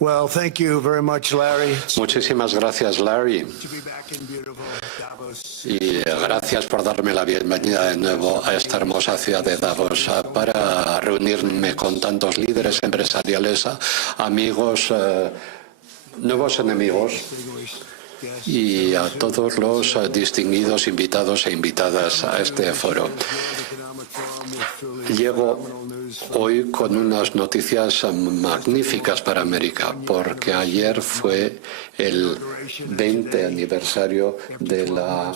Well, thank you very much, Larry. Muchísimas gracias, Larry. To be back in beautiful Davos. Y gracias por darme la bienvenida de nuevo a esta hermosa ciudad de Davos para reunirme con tantos líderes empresariales, amigos, nuevos enemigos y a todos los distinguidos invitados e invitadas a este foro. Llego hoy con unas noticias magníficas para América, porque ayer fue el 20 aniversario de la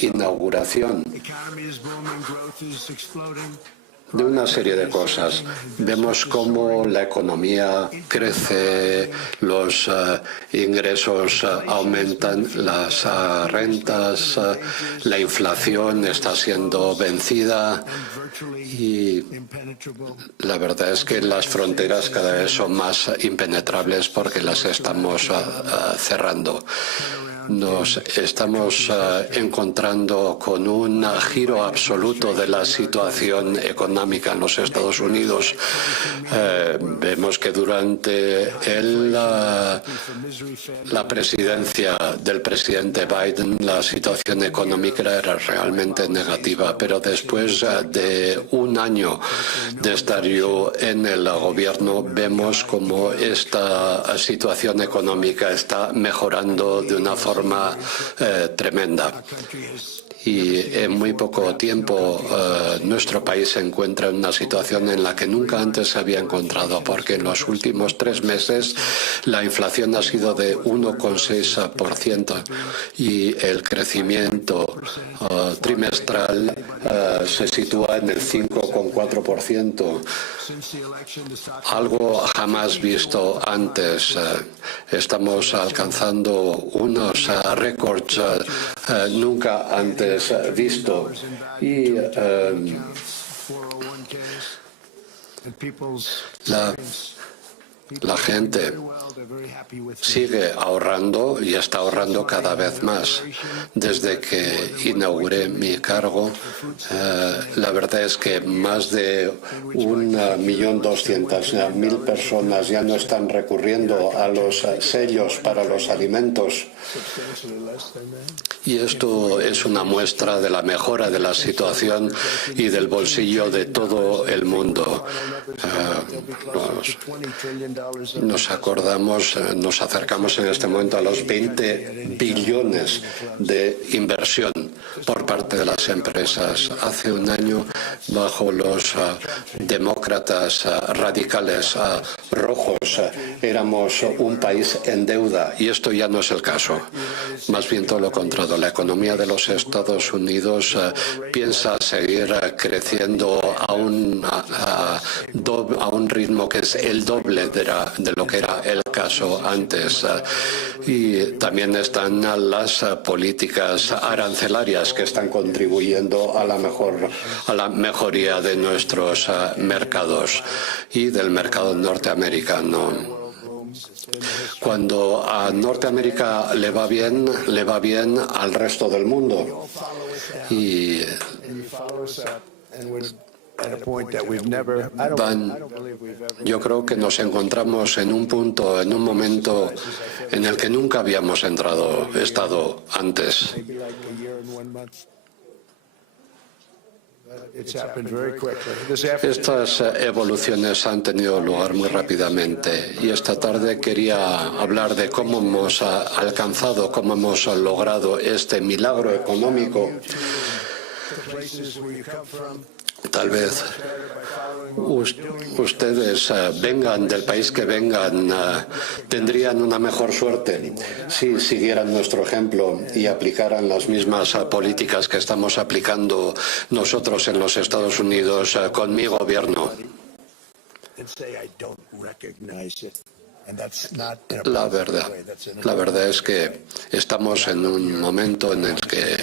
inauguración de una serie de cosas. Vemos cómo la economía crece, los ingresos aumentan, las rentas, la inflación está siendo vencida y la verdad es que las fronteras cada vez son más impenetrables porque las estamos cerrando. Nos estamos encontrando con un giro absoluto de la situación económica en los Estados Unidos. Vemos que durante la presidencia del presidente Biden la situación económica era realmente negativa, pero después de un año de estar yo en el gobierno vemos como esta situación económica está mejorando de una forma tremenda. Y en muy poco tiempo nuestro país se encuentra en una situación en la que nunca antes se había encontrado, porque en los últimos 3 meses la inflación ha sido de 1,6% y el crecimiento trimestral se sitúa en el 5,4%. Algo jamás visto antes. Estamos alcanzando unos récords nunca antes visto y la gente sigue ahorrando y está ahorrando cada vez más. Desde que inauguré mi cargo, la verdad es que más de 1.200.000 personas ya no están recurriendo a los sellos para los alimentos. Y esto es una muestra de la mejora de la situación y del bolsillo de todo el mundo. Nos acercamos en este momento a los 20 billones de inversión por parte de las empresas. Hace un año, bajo los demócratas radicales rojos, éramos un país en deuda y esto ya no es el caso. Más bien todo lo contrario. La economía de los Estados Unidos piensa seguir creciendo a un ritmo que es el doble de lo que era el caso antes. Y también están las políticas arancelarias que están contribuyendo a la mejoría de nuestros mercados y del mercado norteamericano. Cuando a Norteamérica le va bien al resto del mundo. Y yo creo que nos encontramos en un punto, en un momento en el que nunca habíamos estado antes. Estas evoluciones han tenido lugar muy rápidamente y esta tarde quería hablar de cómo hemos alcanzado, cómo hemos logrado este milagro económico. Tal vez ustedes vengan del país que vengan, tendrían una mejor suerte si siguieran nuestro ejemplo y aplicaran las mismas políticas que estamos aplicando nosotros en los Estados Unidos con mi gobierno. La verdad es que estamos en un momento en el que,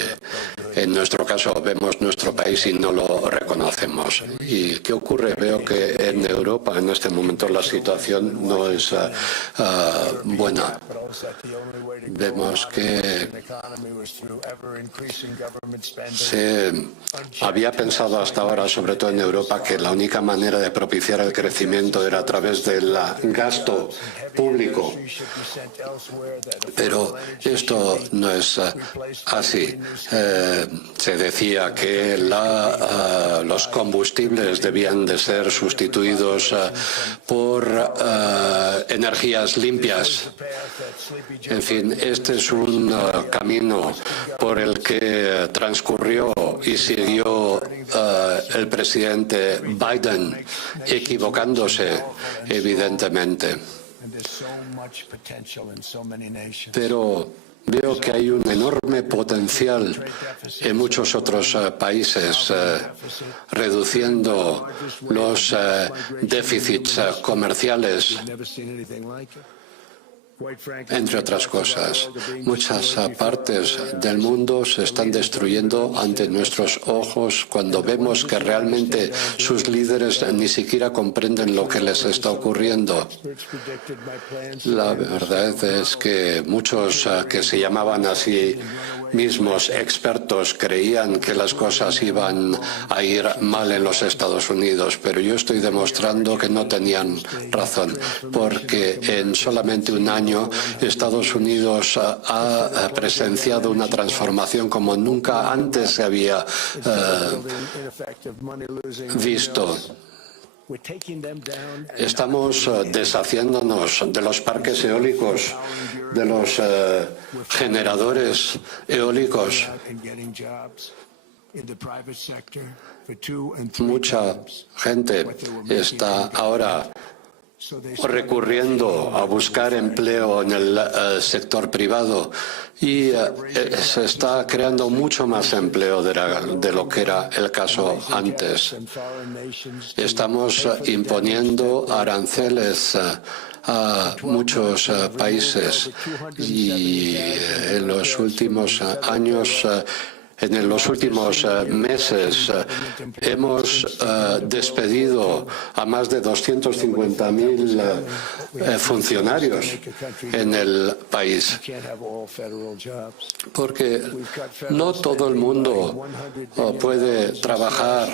en nuestro caso, vemos nuestro país y no lo reconocemos. ¿Y qué ocurre? Veo que en Europa, en este momento, la situación no es buena. Vemos que se había pensado hasta ahora, sobre todo en Europa, que la única manera de propiciar el crecimiento era a través del gasto público. Pero esto no es así. Se decía que los combustibles debían de ser sustituidos por energías limpias. En fin, este es un camino por el que transcurrió y siguió el presidente Biden, equivocándose, evidentemente. Pero veo que hay un enorme potencial en muchos otros países, reduciendo los déficits comerciales. Entre otras cosas, muchas partes del mundo se están destruyendo ante nuestros ojos cuando vemos que realmente sus líderes ni siquiera comprenden lo que les está ocurriendo. La verdad es que muchos que se llamaban así mismos expertos creían que las cosas iban a ir mal en los Estados Unidos, pero yo estoy demostrando que no tenían razón, porque en solamente un año Estados Unidos ha presenciado una transformación como nunca antes se había visto. Estamos deshaciéndonos de los parques eólicos, de los generadores eólicos. Mucha gente está ahora recurriendo a buscar empleo en el sector privado y se está creando mucho más empleo de lo que era el caso antes. Estamos imponiendo aranceles a muchos países y en los últimos años en los últimos meses hemos despedido a más de 250.000 funcionarios en el país, porque no todo el mundo puede trabajar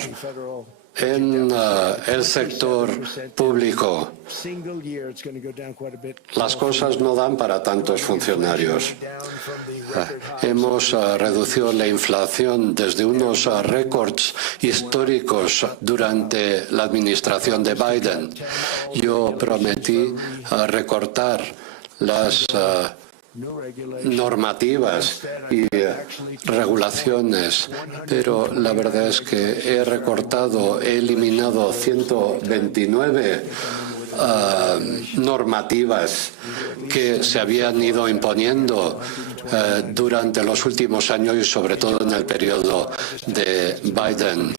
en el sector público. Las cosas no dan para tantos funcionarios. Hemos reducido la inflación desde unos récords históricos durante la administración de Biden. Yo prometí recortar las normativas y regulaciones, pero la verdad es que he eliminado 129 normativas que se habían ido imponiendo durante los últimos años y sobre todo en el periodo de Biden.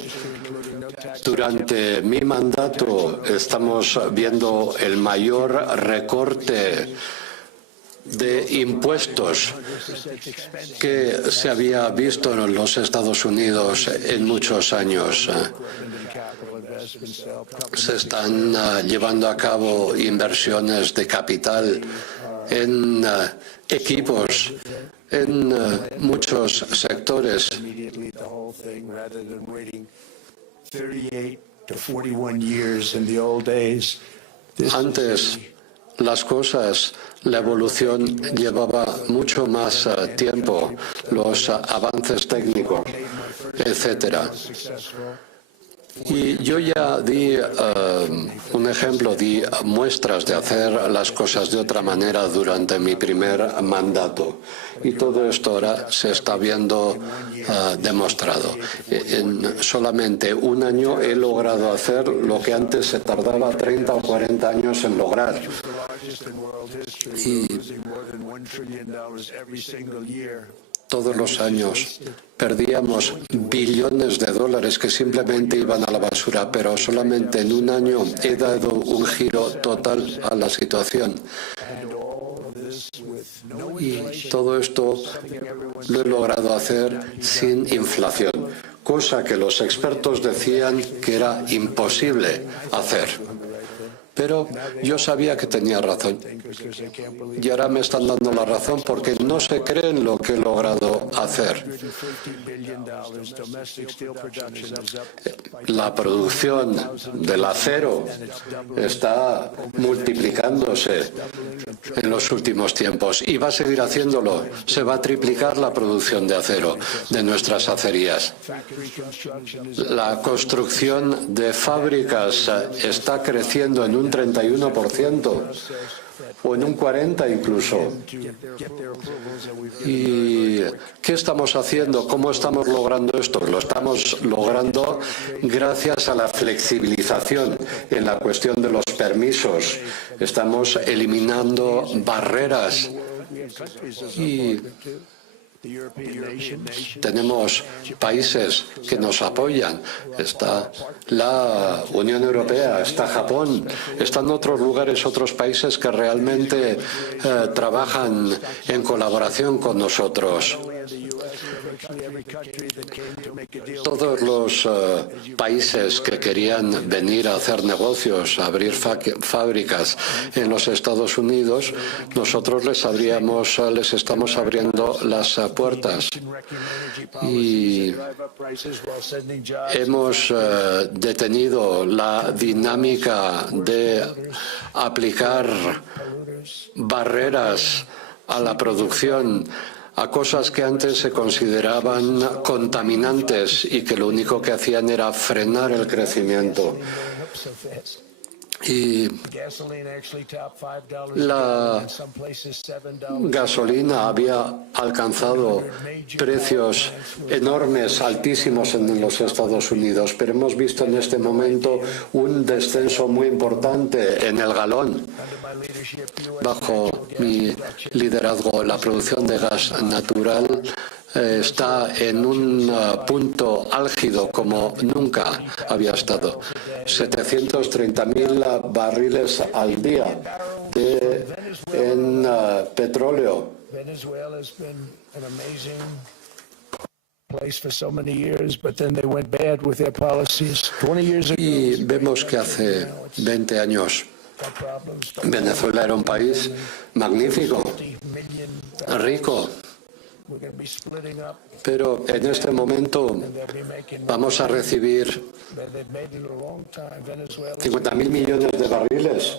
Durante mi mandato estamos viendo el mayor recorte de impuestos que se había visto en los Estados Unidos en muchos años. Se están llevando a cabo inversiones de capital en equipos, en muchos sectores. Antes, las cosas, la evolución llevaba mucho más tiempo, los avances técnicos, etcétera. Y yo ya di un ejemplo, di muestras de hacer las cosas de otra manera durante mi primer mandato. Y todo esto ahora se está viendo demostrado. En solamente un año he logrado hacer lo que antes se tardaba 30 o 40 años en lograr. Y todos los años perdíamos billones de dólares que simplemente iban a la basura, pero solamente en un año he dado un giro total a la situación. Y todo esto lo he logrado hacer sin inflación, cosa que los expertos decían que era imposible hacer. Pero yo sabía que tenía razón. Y ahora me están dando la razón porque no se creen lo que he logrado hacer. La producción del acero está multiplicándose en los últimos tiempos y va a seguir haciéndolo. Se va a triplicar la producción de acero de nuestras acerías. La construcción de fábricas está creciendo en un 31% o en un 40% incluso. ¿Y qué estamos haciendo? ¿Cómo estamos logrando esto? Lo estamos logrando gracias a la flexibilización en la cuestión de los permisos. Estamos eliminando barreras y tenemos países que nos apoyan. Está la Unión Europea, está Japón, están otros lugares, otros países que realmente trabajan en colaboración con nosotros. Todos los países que querían venir a hacer negocios, a abrir fábricas en los Estados Unidos, nosotros les estamos abriendo las puertas. Y hemos detenido la dinámica de aplicar barreras a la producción, a cosas que antes se consideraban contaminantes y que lo único que hacían era frenar el crecimiento. Y la gasolina había alcanzado precios enormes, altísimos en los Estados Unidos, pero hemos visto en este momento un descenso muy importante en el galón. Bajo mi liderazgo, la producción de gas natural está en un punto álgido como nunca había estado. 730.000 barriles al día en petróleo. Y vemos que hace 20 años Venezuela era un país magnífico, rico, pero en este momento vamos a recibir 50.000 millones de barriles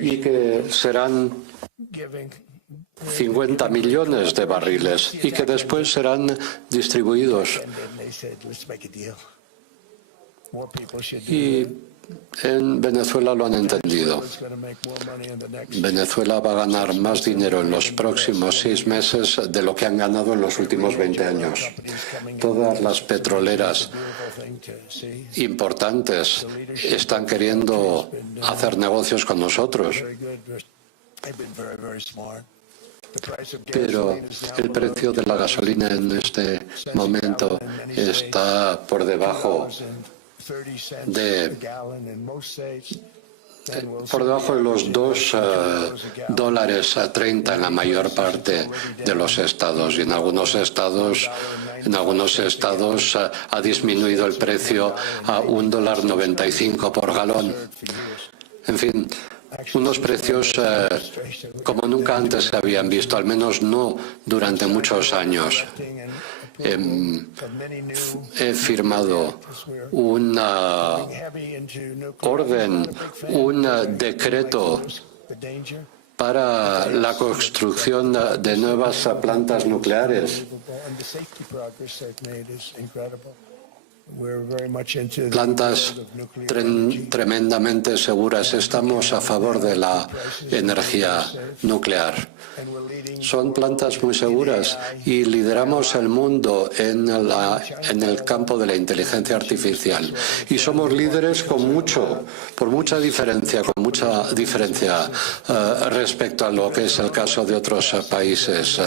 y que serán 50 millones de barriles y que después serán distribuidos. Y en Venezuela lo han entendido. Venezuela va a ganar más dinero en los próximos 6 meses de lo que han ganado en los últimos 20 años. Todas las petroleras importantes están queriendo hacer negocios con nosotros. Pero el precio de la gasolina en este momento está por debajo de los $2.30 en la mayor parte de los estados, y en algunos estados ha disminuido el precio a $1.95 por galón. En fin, unos precios como nunca antes se habían visto, al menos no durante muchos años. He firmado una orden, un decreto para la construcción de nuevas plantas nucleares. Plantas tremendamente seguras. Estamos a favor de la energía nuclear. Son plantas muy seguras y lideramos el mundo en el campo de la inteligencia artificial. Y somos líderes por mucha diferencia respecto a lo que es el caso de otros países.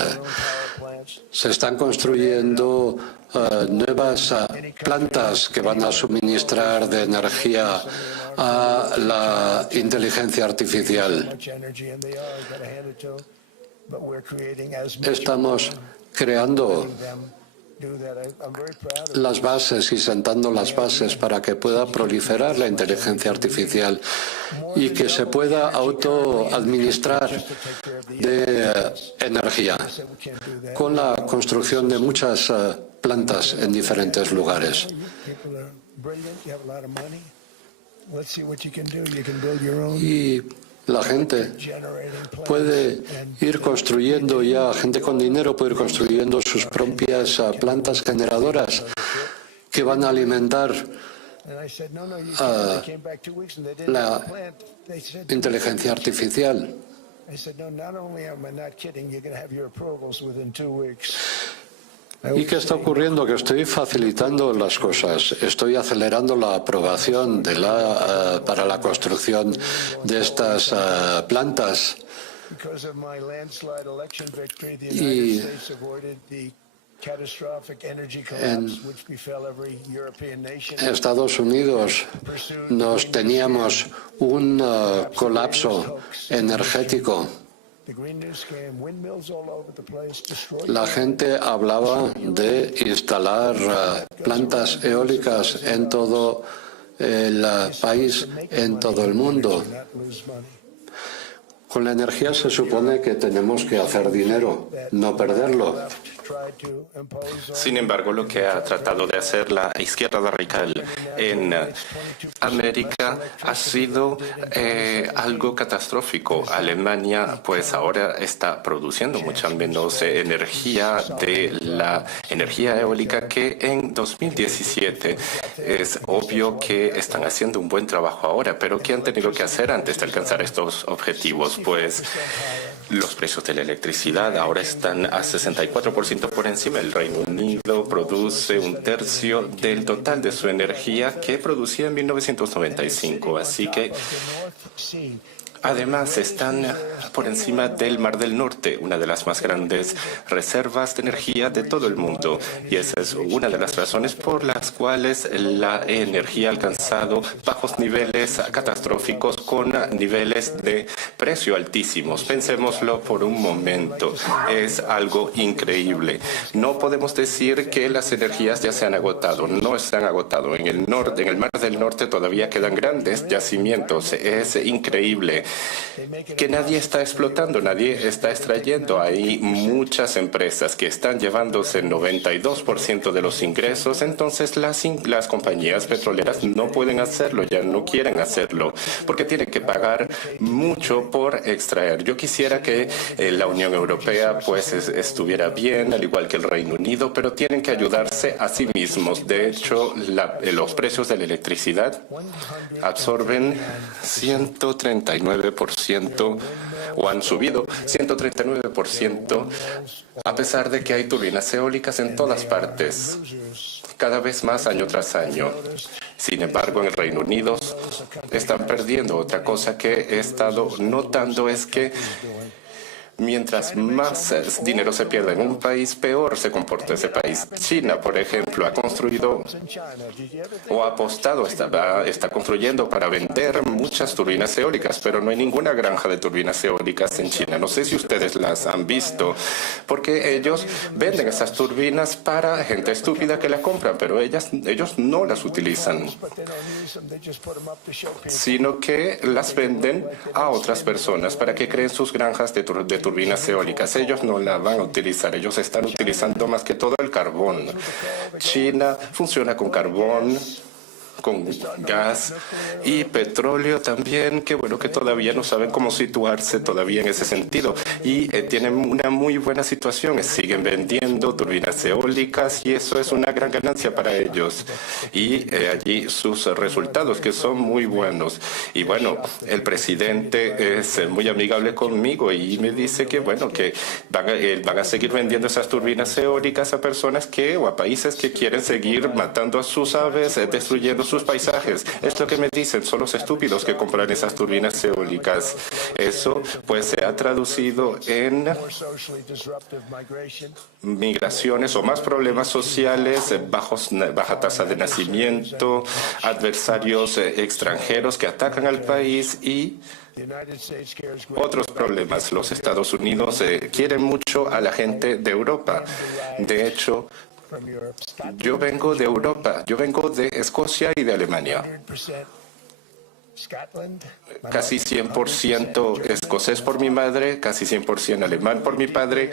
Se están construyendo nuevas plantas que van a suministrar de energía a la inteligencia artificial. Estamos creando las bases y sentando las bases para que pueda proliferar la inteligencia artificial y que se pueda autoadministrar de energía con la construcción de muchas plantas en diferentes lugares. Y la gente puede ir construyendo ya, gente con dinero puede ir construyendo sus propias plantas generadoras que van a alimentar la inteligencia artificial. ¿Y qué está ocurriendo? Que estoy facilitando las cosas, estoy acelerando la aprobación para la construcción de estas plantas. Y en Estados Unidos teníamos un colapso energético. La gente hablaba de instalar plantas eólicas en todo el país, en todo el mundo. Con la energía se supone que tenemos que hacer dinero, no perderlo. Sin embargo, lo que ha tratado de hacer la izquierda radical en América ha sido algo catastrófico. Alemania, pues ahora está produciendo mucha menos energía de la energía eólica que en 2017. Es obvio que están haciendo un buen trabajo ahora, pero ¿qué han tenido que hacer antes de alcanzar estos objetivos? Pues los precios de la electricidad ahora están a 64% por encima. El Reino Unido produce un tercio del total de su energía que producía en 1995. Así que además, están por encima del Mar del Norte, una de las más grandes reservas de energía de todo el mundo. Y esa es una de las razones por las cuales la energía ha alcanzado bajos niveles catastróficos con niveles de precio altísimos. Pensémoslo por un momento. Es algo increíble. No podemos decir que las energías ya se han agotado. No se han agotado. En el norte, en el Mar del Norte todavía quedan grandes yacimientos. Es increíble que nadie está explotando, nadie está extrayendo. Hay muchas empresas que están llevándose el 92% de los ingresos, entonces las compañías petroleras no pueden hacerlo, ya no quieren hacerlo, porque tienen que pagar mucho por extraer. Yo quisiera que la Unión Europea pues estuviera bien, al igual que el Reino Unido, pero tienen que ayudarse a sí mismos. De hecho, los precios de la electricidad absorben 139% o han subido 139% a pesar de que hay turbinas eólicas en todas partes, cada vez más año tras año. Sin embargo, en el Reino Unido están perdiendo. Otra cosa que he estado notando es que mientras más dinero se pierde en un país, peor se comporta ese país. China, por ejemplo, ha construido o ha apostado, está construyendo para vender muchas turbinas eólicas, pero no hay ninguna granja de turbinas eólicas en China. No sé si ustedes las han visto, porque ellos venden esas turbinas para gente estúpida que las compran, pero ellos no las utilizan, sino que las venden a otras personas para que creen sus granjas de turbinas eólicas. Ellos no la van a utilizar, ellos están utilizando más que todo el carbón. China funciona con carbón, con gas y petróleo también, que bueno, que todavía no saben cómo situarse todavía en ese sentido. Y tienen una muy buena situación, siguen vendiendo turbinas eólicas y eso es una gran ganancia para ellos. Y allí sus resultados, que son muy buenos. Y bueno, el presidente es muy amigable conmigo y me dice que bueno, que van a seguir vendiendo esas turbinas eólicas a personas o a países que quieren seguir matando a sus aves, destruyendo sus paisajes. Es lo que me dicen, son los estúpidos que compran esas turbinas eólicas. Eso pues se ha traducido en migraciones o más problemas sociales, baja tasa de nacimiento, adversarios extranjeros que atacan al país y otros problemas. Los Estados Unidos quieren mucho a la gente de Europa. De hecho, Yo vengo de Europa, yo vengo de Escocia y de Alemania. Casi 100% escocés por mi madre, casi 100% alemán por mi padre,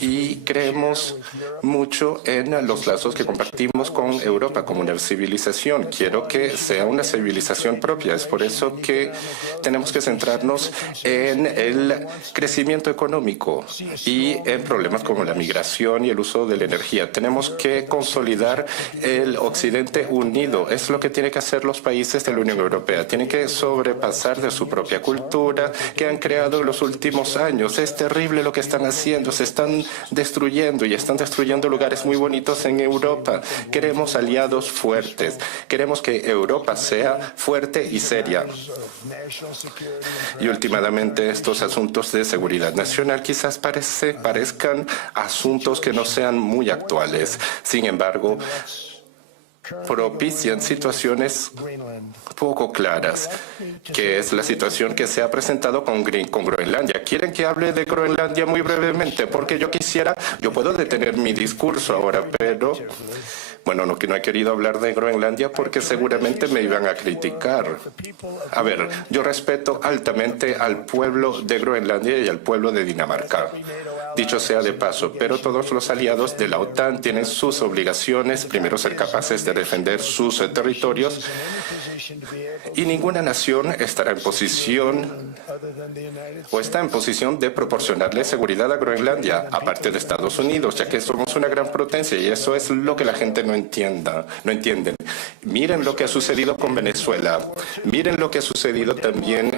y creemos mucho en los lazos que compartimos con Europa como una civilización. Quiero que sea una civilización propia. Es por eso que tenemos que centrarnos en el crecimiento económico y en problemas como la migración y el uso de la energía. Tenemos que consolidar el Occidente unido. Es lo que tienen que hacer los países de la Unión Europea. Tienen que sobrepasar de su propia cultura que han creado en los últimos años. Es terrible lo que están haciendo. Se están destruyendo y están destruyendo lugares muy bonitos en Europa. Queremos aliados fuertes. Queremos que Europa sea fuerte y seria. Y últimamente estos asuntos de seguridad nacional quizás parezcan asuntos que no sean muy actuales. Sin embargo, propician situaciones poco claras, que es la situación que se ha presentado con Groenlandia. ¿Quieren que hable de Groenlandia muy brevemente? Porque yo puedo detener mi discurso ahora, pero bueno, no he querido hablar de Groenlandia porque seguramente me iban a criticar. A ver, yo respeto altamente al pueblo de Groenlandia y al pueblo de Dinamarca. Dicho sea de paso, pero todos los aliados de la OTAN tienen sus obligaciones, primero ser capaces de defender sus territorios, y ninguna nación estará en posición o está en posición de proporcionarle seguridad a Groenlandia, aparte de Estados Unidos, ya que somos una gran potencia y eso es lo que la gente no entienden. Miren lo que ha sucedido con Venezuela. Miren lo que ha sucedido también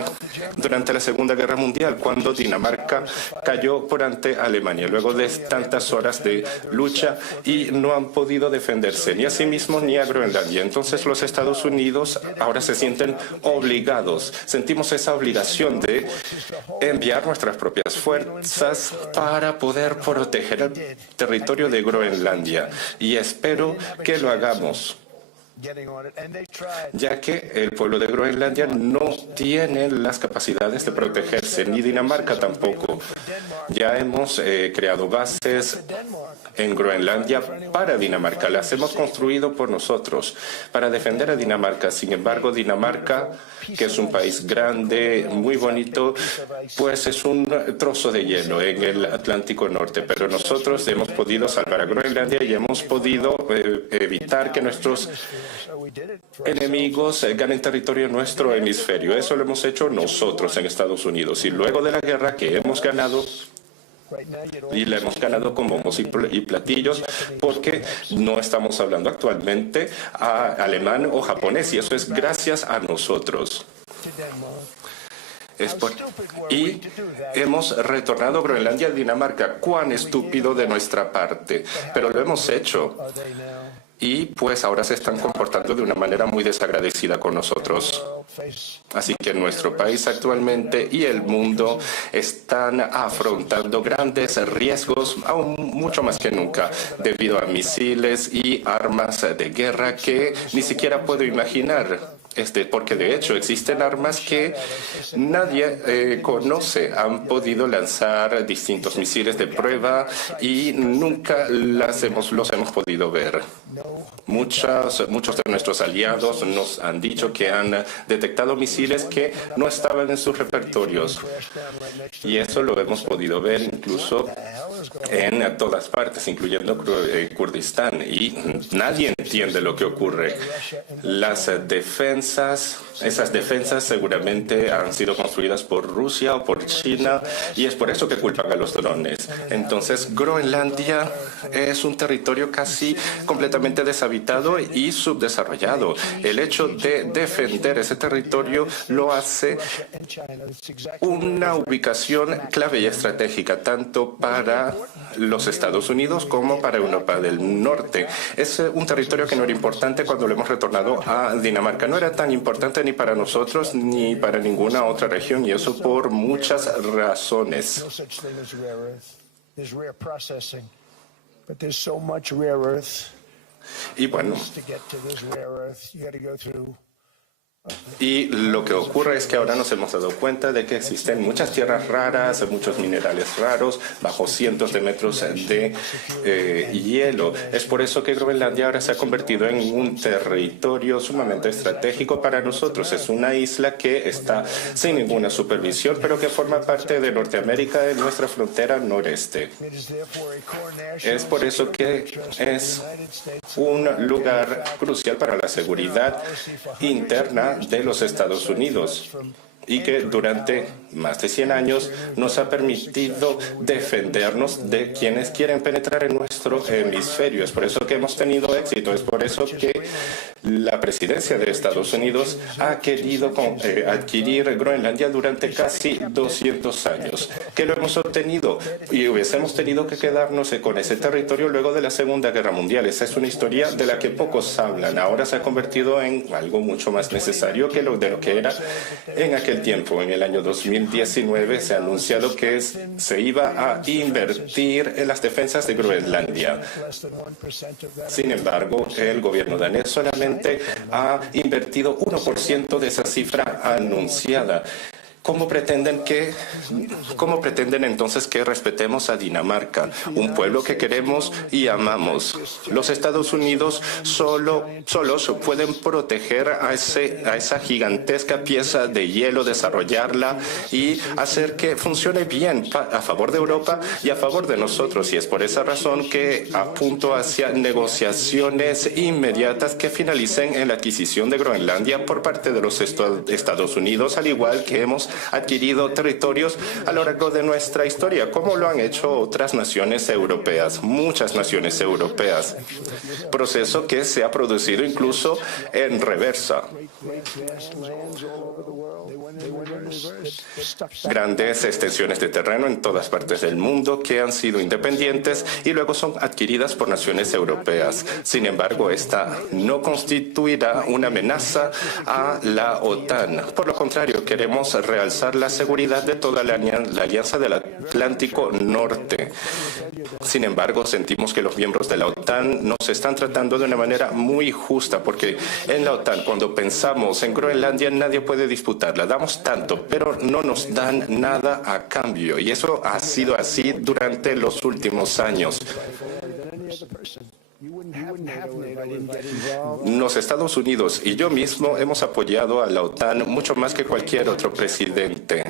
durante la Segunda Guerra Mundial, cuando Dinamarca cayó por ante Alemania, luego de tantas horas de lucha, y no han podido defenderse ni a sí mismos ni a Groenlandia. Entonces los Estados Unidos ahora se sienten obligados, sentimos esa obligación de enviar nuestras propias fuerzas para poder proteger el territorio de Groenlandia, y espero que lo hagamos, ya que el pueblo de Groenlandia no tiene las capacidades de protegerse, ni Dinamarca tampoco. Ya hemos creado bases en Groenlandia para Dinamarca. Las hemos construido por nosotros para defender a Dinamarca. Sin embargo, Dinamarca, que es un país grande, muy bonito, pues es un trozo de hielo en el Atlántico Norte. Pero nosotros hemos podido salvar a Groenlandia y hemos podido evitar que nuestros enemigos ganen territorio en nuestro hemisferio. Eso lo hemos hecho nosotros en Estados Unidos. Y luego de la guerra que hemos ganado, y la hemos ganado con bombos y platillos, porque no estamos hablando actualmente a alemán o japonés, y eso es gracias a nosotros. Y hemos retornado Groenlandia a Dinamarca. Cuán estúpido de nuestra parte, pero lo hemos hecho. Y pues ahora se están comportando de una manera muy desagradecida con nosotros. Así que nuestro país actualmente y el mundo están afrontando grandes riesgos, aún mucho más que nunca, debido a misiles y armas de guerra que ni siquiera puedo imaginar. Porque de hecho existen armas que nadie conoce. Han podido lanzar distintos misiles de prueba y nunca los hemos podido ver. Muchos de nuestros aliados nos han dicho que han detectado misiles que no estaban en sus repertorios. Y eso lo hemos podido ver incluso en todas partes, incluyendo Kurdistán. Y nadie entiende lo que ocurre. Esas defensas seguramente han sido construidas por Rusia o por China, y es por eso que culpan a los drones. Entonces, Groenlandia es un territorio casi completamente deshabitado y subdesarrollado. El hecho de defender ese territorio lo hace una ubicación clave y estratégica, tanto para los Estados Unidos como para Europa del Norte. Es un territorio que no era importante cuando lo hemos retornado a Dinamarca. No era tan importante ni para nosotros ni para ninguna otra región, y eso por muchas razones. Y bueno, Y lo que ocurre es que ahora nos hemos dado cuenta de que existen muchas tierras raras, muchos minerales raros, bajo cientos de metros de hielo. Es por eso que Groenlandia ahora se ha convertido en un territorio sumamente estratégico para nosotros. Es una isla que está sin ninguna supervisión, pero que forma parte de Norteamérica en nuestra frontera noreste. Es por eso que es un lugar crucial para la seguridad interna de los Estados Unidos y que durante más de 100 años nos ha permitido defendernos de quienes quieren penetrar en nuestro hemisferio. Es por eso que hemos tenido éxito, es por eso que la presidencia de Estados Unidos ha querido adquirir Groenlandia durante casi 200 años. ¿Qué lo hemos obtenido? Y hubiésemos tenido que quedarnos con ese territorio luego de la Segunda Guerra Mundial. Esa es una historia de la que pocos hablan. Ahora se ha convertido en algo mucho más necesario que lo que era en aquel tiempo. En el año 2019 se ha anunciado que se iba a invertir en las defensas de Groenlandia. Sin embargo, el gobierno danés solamente ha invertido 1% de esa cifra anunciada. ¿Cómo pretenden entonces que respetemos a Dinamarca, un pueblo que queremos y amamos? Los Estados Unidos solos pueden proteger a esa gigantesca pieza de hielo, desarrollarla y hacer que funcione bien a favor de Europa y a favor de nosotros. Y es por esa razón que apunto hacia negociaciones inmediatas que finalicen en la adquisición de Groenlandia por parte de los Estados Unidos, al igual que hemos adquirido territorios a lo largo de nuestra historia, como lo han hecho otras naciones europeas, muchas naciones europeas. Proceso que se ha producido incluso en reversa. Grandes extensiones de terreno en todas partes del mundo que han sido independientes y luego son adquiridas por naciones europeas. Sin embargo, esta no constituirá una amenaza a la OTAN. Por lo contrario, queremos realzar la seguridad de toda la Alianza del Atlántico Norte. Sin embargo, sentimos que los miembros de la OTAN nos están tratando de una manera muy justa, porque en la OTAN, cuando pensamos en Groenlandia, nadie puede disputarla. Damos tanto, pero no nos dan nada a cambio. Y eso ha sido así durante los últimos años. Los Estados Unidos y yo mismo hemos apoyado a la OTAN mucho más que cualquier otro presidente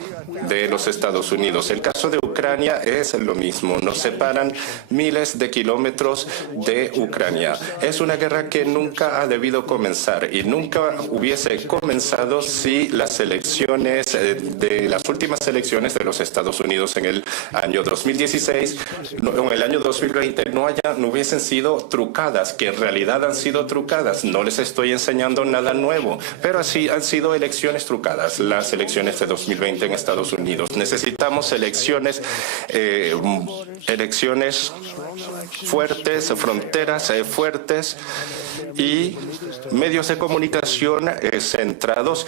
de los Estados Unidos. El caso de Ucrania es lo mismo. Nos separan miles de kilómetros de Ucrania. Es una guerra que nunca ha debido comenzar y nunca hubiese comenzado si las elecciones de las últimas elecciones de los Estados Unidos en el año 2016 o en el año 2020 no hubiesen sido trucadas, que en realidad han sido trucadas. No les estoy enseñando nada nuevo, pero así han sido elecciones trucadas, las elecciones de 2020 en Estados Unidos. Necesitamos elecciones fuertes, fronteras fuertes y medios de comunicación centrados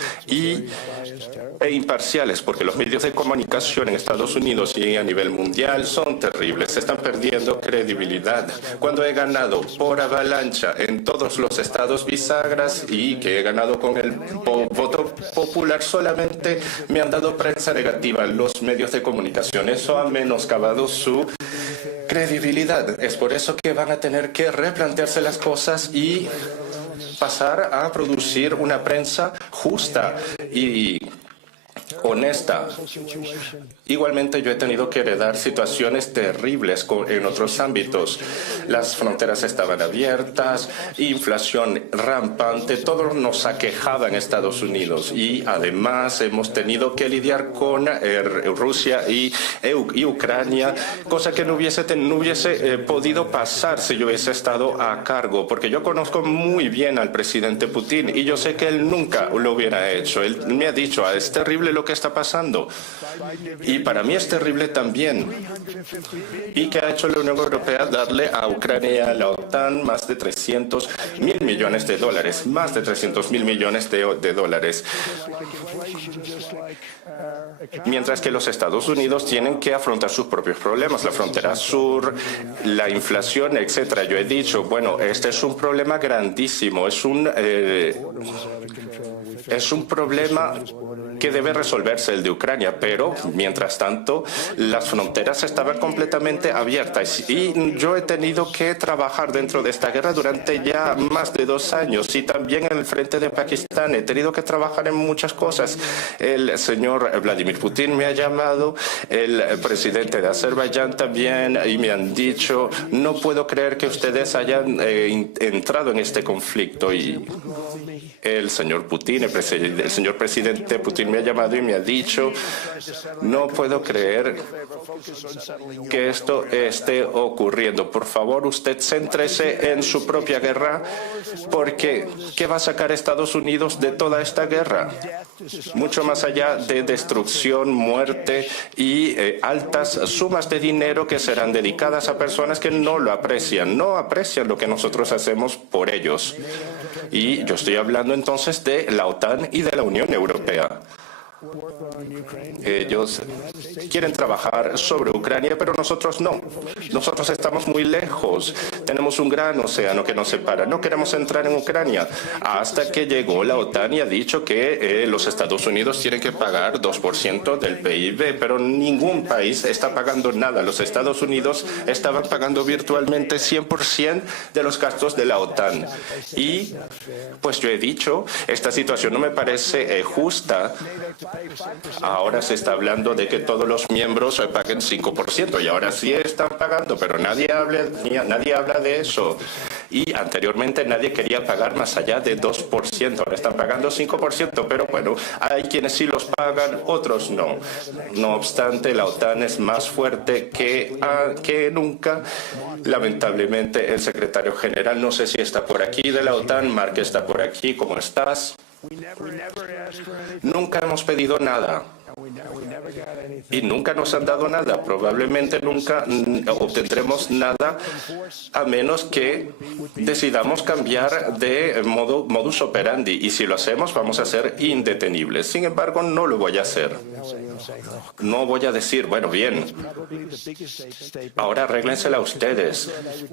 e imparciales, porque los medios de comunicación en Estados Unidos y a nivel mundial son terribles. Se están perdiendo credibilidad. Cuando he ganado por avalancha en todos los estados bisagras y que he ganado con el voto popular, solamente me han dado prensa negativa los medios de comunicación. Eso ha menoscabado su credibilidad. Es por eso que van a tener que replantearse las cosas y pasar a producir una prensa justa y honesta. Igualmente, yo he tenido que heredar situaciones terribles en otros ámbitos. Las fronteras estaban abiertas, inflación rampante, todo nos aquejaba en Estados Unidos y además hemos tenido que lidiar con Rusia y Ucrania, cosa que no hubiese podido pasar si yo hubiese estado a cargo, porque yo conozco muy bien al presidente Putin y yo sé que él nunca lo hubiera hecho. Él me ha dicho, es terrible lo que está pasando. Y para mí es terrible también. ¿Y qué ha hecho la Unión Europea? Darle a Ucrania y a la OTAN más de 300.000 millones de dólares. Más de 300.000 millones de dólares. Mientras que los Estados Unidos tienen que afrontar sus propios problemas, la frontera sur, la inflación, etcétera. Yo he dicho, bueno, este es un problema grandísimo, es un es un problema que debe resolverse, el de Ucrania, pero mientras tanto las fronteras estaban completamente abiertas y yo he tenido que trabajar dentro de esta guerra durante ya más de 2 años y también en el frente de Pakistán he tenido que trabajar en muchas cosas. El señor Vladimir Putin me ha llamado, el presidente de Azerbaiyán también, y me han dicho, no puedo creer que ustedes hayan entrado en este conflicto. Y el señor Putin, el señor presidente Putin me ha llamado y me ha dicho, no puedo creer que esto esté ocurriendo. Por favor, usted céntrese en su propia guerra, porque ¿qué va a sacar Estados Unidos de toda esta guerra? Mucho más allá de destrucción, muerte y altas sumas de dinero que serán dedicadas a personas que no lo aprecian, no aprecian lo que nosotros hacemos por ellos. Y yo estoy hablando entonces de la OTAN y de la Unión Europea. Ellos quieren trabajar sobre Ucrania, pero nosotros no. Nosotros estamos muy lejos. Tenemos un gran océano que nos separa. No queremos entrar en Ucrania hasta que llegó la OTAN y ha dicho que los Estados Unidos tienen que pagar 2% del PIB, pero ningún país está pagando nada. Los Estados Unidos estaban pagando virtualmente 100% de los gastos de la OTAN. Y pues yo he dicho, esta situación no me parece justa. Ahora se está hablando de que todos los miembros paguen 5% y ahora sí están pagando, pero nadie habla de eso. Y anteriormente nadie quería pagar más allá de 2%, ahora están pagando 5%, pero bueno, hay quienes sí los pagan, otros no. No obstante, la OTAN es más fuerte que nunca. Lamentablemente, el secretario general, no sé si está por aquí de la OTAN, Mark está por aquí, ¿cómo estás? Nunca hemos pedido nada y nunca nos han dado nada. Probablemente nunca obtendremos nada a menos que decidamos cambiar de modus operandi, y si lo hacemos vamos a ser indetenibles. Sin embargo, no lo voy a hacer. No voy a decir, bueno, bien, ahora arréglensela ustedes,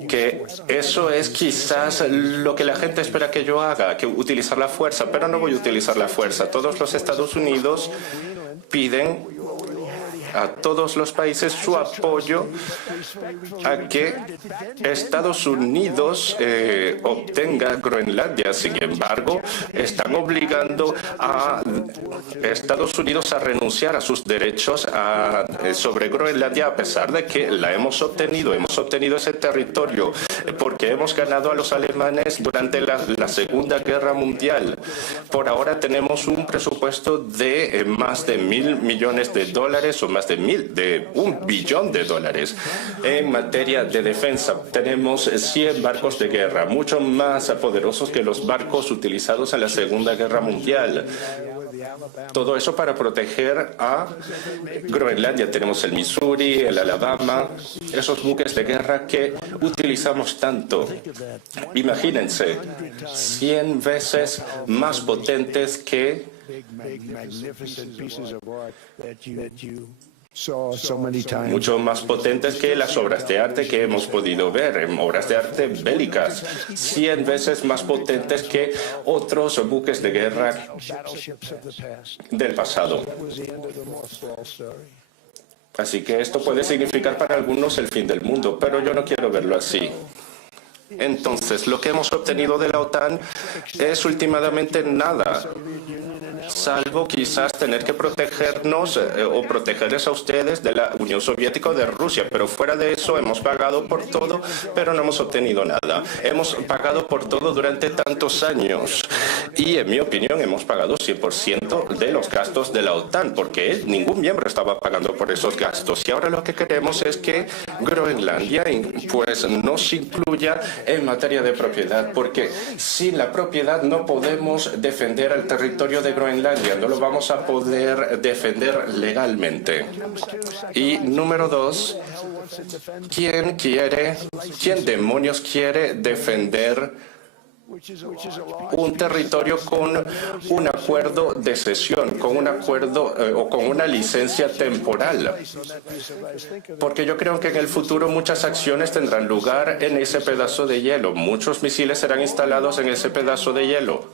que eso es quizás lo que la gente espera que yo haga, que utilizar la fuerza, pero no voy a utilizar la fuerza. Todos los Estados Unidos piden a todos los países su apoyo a que Estados Unidos obtenga Groenlandia. Sin embargo, están obligando a Estados Unidos a renunciar a sus derechos sobre Groenlandia, a pesar de que la hemos obtenido ese territorio porque hemos ganado a los alemanes durante la Segunda Guerra Mundial. Por ahora tenemos un presupuesto de más de $1.000 millones o más de $1 billón. En materia de defensa, tenemos 100 barcos de guerra, mucho más poderosos que los barcos utilizados en la Segunda Guerra Mundial. Todo eso para proteger a Groenlandia. Tenemos el Missouri, el Alabama, esos buques de guerra que utilizamos tanto. Imagínense, 100 veces más potentes que mucho más potentes que las obras de arte que hemos podido ver, obras de arte bélicas, 100 veces más potentes que otros buques de guerra del pasado. Así que esto puede significar para algunos el fin del mundo, pero yo no quiero verlo así. Entonces, lo que hemos obtenido de la OTAN es últimamente nada, salvo quizás tener que protegernos o protegerles a ustedes de la Unión Soviética o de Rusia. Pero fuera de eso hemos pagado por todo, pero no hemos obtenido nada. Hemos pagado por todo durante tantos años y, en mi opinión, hemos pagado 100% de los gastos de la OTAN, porque ningún miembro estaba pagando por esos gastos. Y ahora lo que queremos es que Groenlandia pues nos incluya en materia de propiedad, porque sin la propiedad no podemos defender el territorio de Groenlandia, no lo vamos a poder defender legalmente. Y número 2, ¿quién demonios quiere defender un territorio con un acuerdo de cesión, con un acuerdo o con una licencia temporal? Porque yo creo que en el futuro muchas acciones tendrán lugar en ese pedazo de hielo. Muchos misiles serán instalados en ese pedazo de hielo.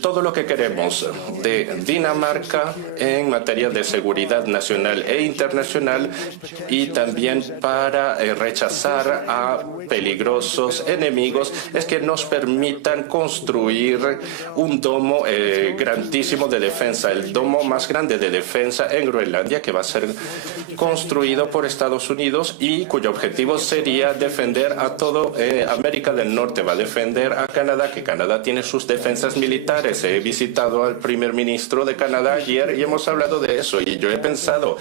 todo lo que queremos de Dinamarca en materia de seguridad nacional e internacional y también para rechazar a peligrosos enemigos es que nos permitan construir un domo grandísimo de defensa, el domo más grande de defensa en Groenlandia, que va a ser construido por Estados Unidos y cuyo objetivo sería defender a toda América del Norte, va a defender a Canadá, que Canadá tiene sus defensas militares. He visitado al primer ministro de Canadá ayer y hemos hablado de eso, y yo he pensado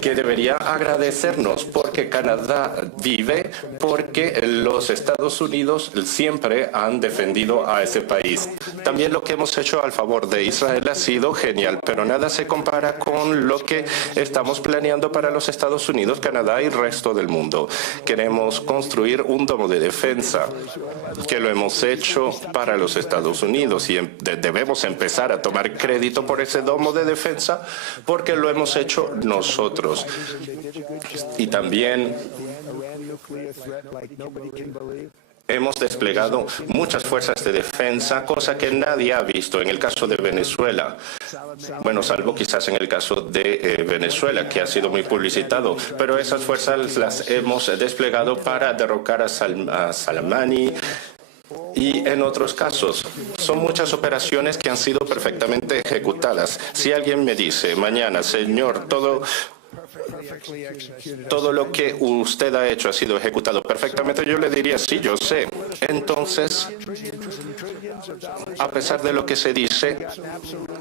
que debería agradecernos porque Canadá vive, porque los Estados Unidos siempre han defendido a ese país. También lo que hemos hecho al favor de Israel ha sido genial, pero nada se compara con lo que estamos planeando para los Estados Unidos, Canadá y el resto del mundo. Queremos construir un domo de defensa, que lo hemos hecho para los Estados Unidos, y debemos empezar a tomar crédito por ese domo de defensa porque lo hemos hecho nosotros. Y también hemos desplegado muchas fuerzas de defensa, cosa que nadie ha visto en el caso de Venezuela. Bueno, salvo quizás en el caso de Venezuela, que ha sido muy publicitado. Pero esas fuerzas las hemos desplegado para derrocar a Soleimani. Y en otros casos, son muchas operaciones que han sido perfectamente ejecutadas. Si alguien me dice mañana, señor, todo lo que usted ha hecho ha sido ejecutado perfectamente, yo le diría, sí, yo sé. Entonces, a pesar de lo que se dice,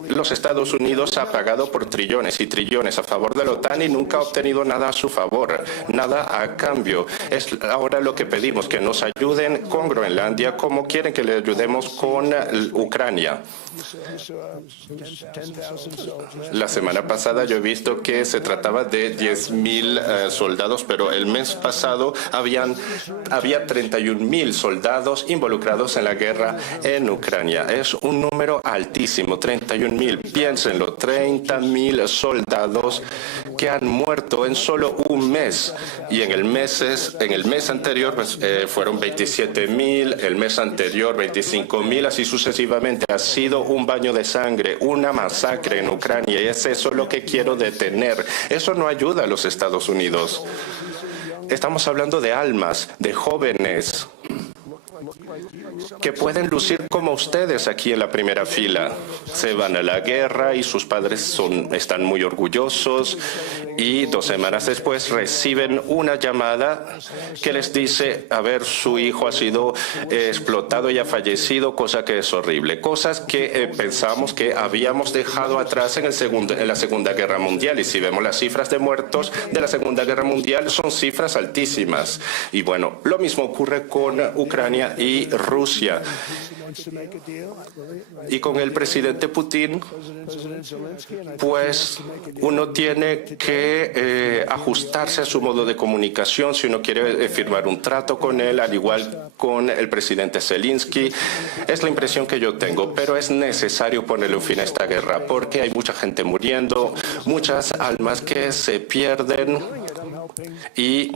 los Estados Unidos ha pagado por trillones y trillones a favor de la OTAN y nunca ha obtenido nada a su favor, nada a cambio. Es ahora lo que pedimos, que nos ayuden con Groenlandia como quieren que le ayudemos con Ucrania. La semana pasada yo he visto que se trataba de 10.000 soldados, pero el mes pasado había 31.000 soldados involucrados en la guerra en Ucrania. Es un número altísimo, 31.000. Piénsenlo, 30.000 soldados que han muerto en solo un mes. Y en el mes anterior pues, fueron 27.000, el mes anterior 25.000, así sucesivamente. Ha sido un baño de sangre, una masacre en Ucrania, y es eso lo que quiero detener. Eso no ayuda a los Estados Unidos. Estamos hablando de almas, de jóvenes que pueden lucir como ustedes aquí en la primera fila. Se van a la guerra y sus padres están muy orgullosos, y 2 semanas después reciben una llamada que les dice, a ver, su hijo ha sido explotado y ha fallecido, cosa que es horrible. Cosas que pensamos que habíamos dejado atrás en la Segunda Guerra Mundial, y si vemos las cifras de muertos de la Segunda Guerra Mundial son cifras altísimas. Y bueno, lo mismo ocurre con Ucrania y Rusia. Y con el presidente Putin, pues uno tiene que ajustarse a su modo de comunicación si uno quiere firmar un trato con él, al igual con el presidente Zelensky. Es la impresión que yo tengo, pero es necesario ponerle un fin a esta guerra porque hay mucha gente muriendo, muchas almas que se pierden. Y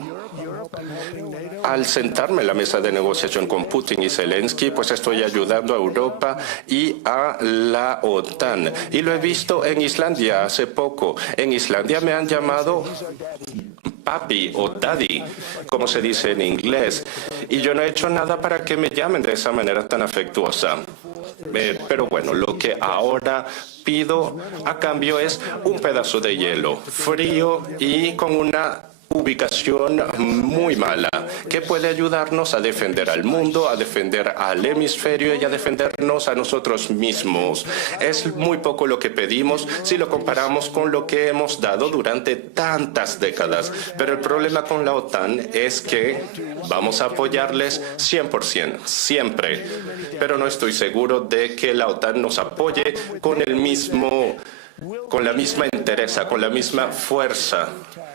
al sentarme en la mesa de negociación con Putin y Zelensky, pues estoy ayudando a Europa y a la OTAN. Y lo he visto en Islandia hace poco. En Islandia me han llamado papi o daddy, como se dice en inglés. Y yo no he hecho nada para que me llamen de esa manera tan afectuosa. Pero bueno, lo que ahora pido a cambio es un pedazo de hielo, frío y con una ubicación muy mala, que puede ayudarnos a defender al mundo, a defender al hemisferio y a defendernos a nosotros mismos. Es muy poco lo que pedimos si lo comparamos con lo que hemos dado durante tantas décadas. Pero el problema con la OTAN es que vamos a apoyarles 100%, siempre. Pero no estoy seguro de que la OTAN nos apoye con el mismo con la misma entereza, con la misma fuerza.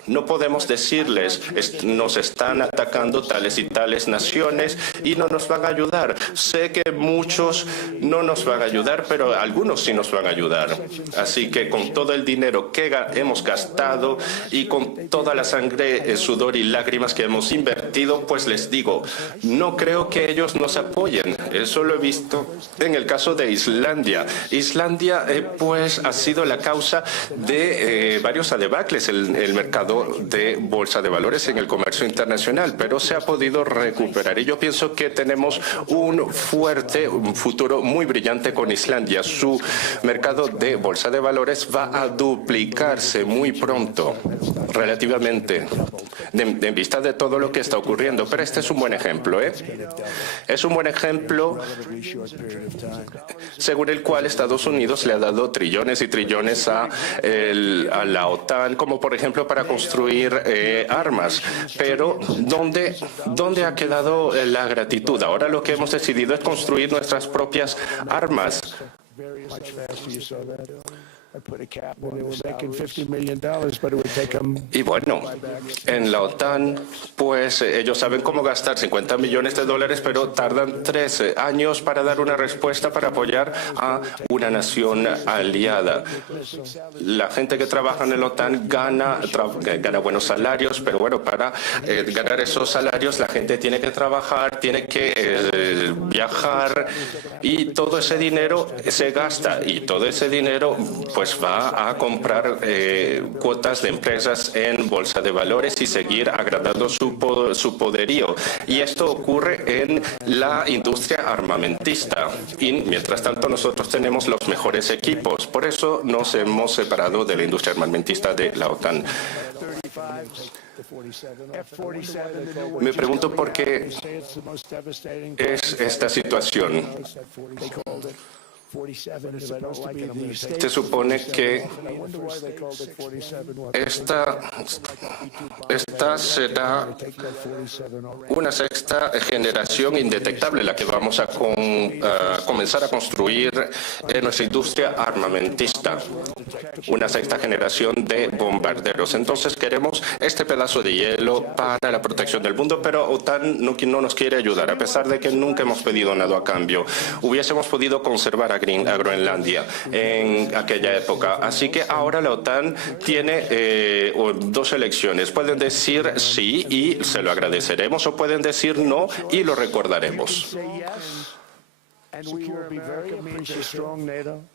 No podemos decirles, nos están atacando tales y tales naciones y no nos van a ayudar. Sé que muchos no nos van a ayudar, pero algunos sí nos van a ayudar. Así que con todo el dinero que hemos gastado y con toda la sangre, sudor y lágrimas que hemos invertido, pues les digo, no creo que ellos nos apoyen. Eso lo he visto en el caso de Islandia. Islandia, pues, ha sido la causa de varios adebacles en el mercado de bolsa de valores en el comercio internacional, pero se ha podido recuperar. Y yo pienso que tenemos un futuro muy brillante con Islandia. Su mercado de bolsa de valores va a duplicarse muy pronto, relativamente, en vista de todo lo que está ocurriendo. Pero este es un buen ejemplo, ¿eh? Es un buen ejemplo según el cual Estados Unidos le ha dado trillones y trillones a la OTAN, como por ejemplo para construir armas. Pero ¿dónde ha quedado la gratitud? Ahora lo que hemos decidido es construir nuestras propias armas. Y bueno, en la OTAN, pues ellos saben cómo gastar 50 millones de dólares, pero tardan 13 años para dar una respuesta para apoyar a una nación aliada. La gente que trabaja en la OTAN gana buenos salarios, pero bueno, para ganar esos salarios la gente tiene que trabajar, tiene que viajar y todo ese dinero se gasta y todo ese dinero pues va a comprar cuotas de empresas en bolsa de valores y seguir agradando su poderío. Y esto ocurre en la industria armamentista. Y mientras tanto nosotros tenemos los mejores equipos. Por eso nos hemos separado de la industria armamentista de la OTAN. Me pregunto por qué es esta situación. Se supone que esta será una sexta generación indetectable, la que vamos a comenzar a construir en nuestra industria armamentista. Una sexta generación de bombarderos. Entonces queremos este pedazo de hielo para la protección del mundo, pero OTAN no nos quiere ayudar, a pesar de que nunca hemos pedido nada a cambio. Hubiésemos podido conservar a Groenlandia en aquella época. Así que ahora la OTAN tiene dos elecciones. Pueden decir sí y se lo agradeceremos, o pueden decir no y lo recordaremos.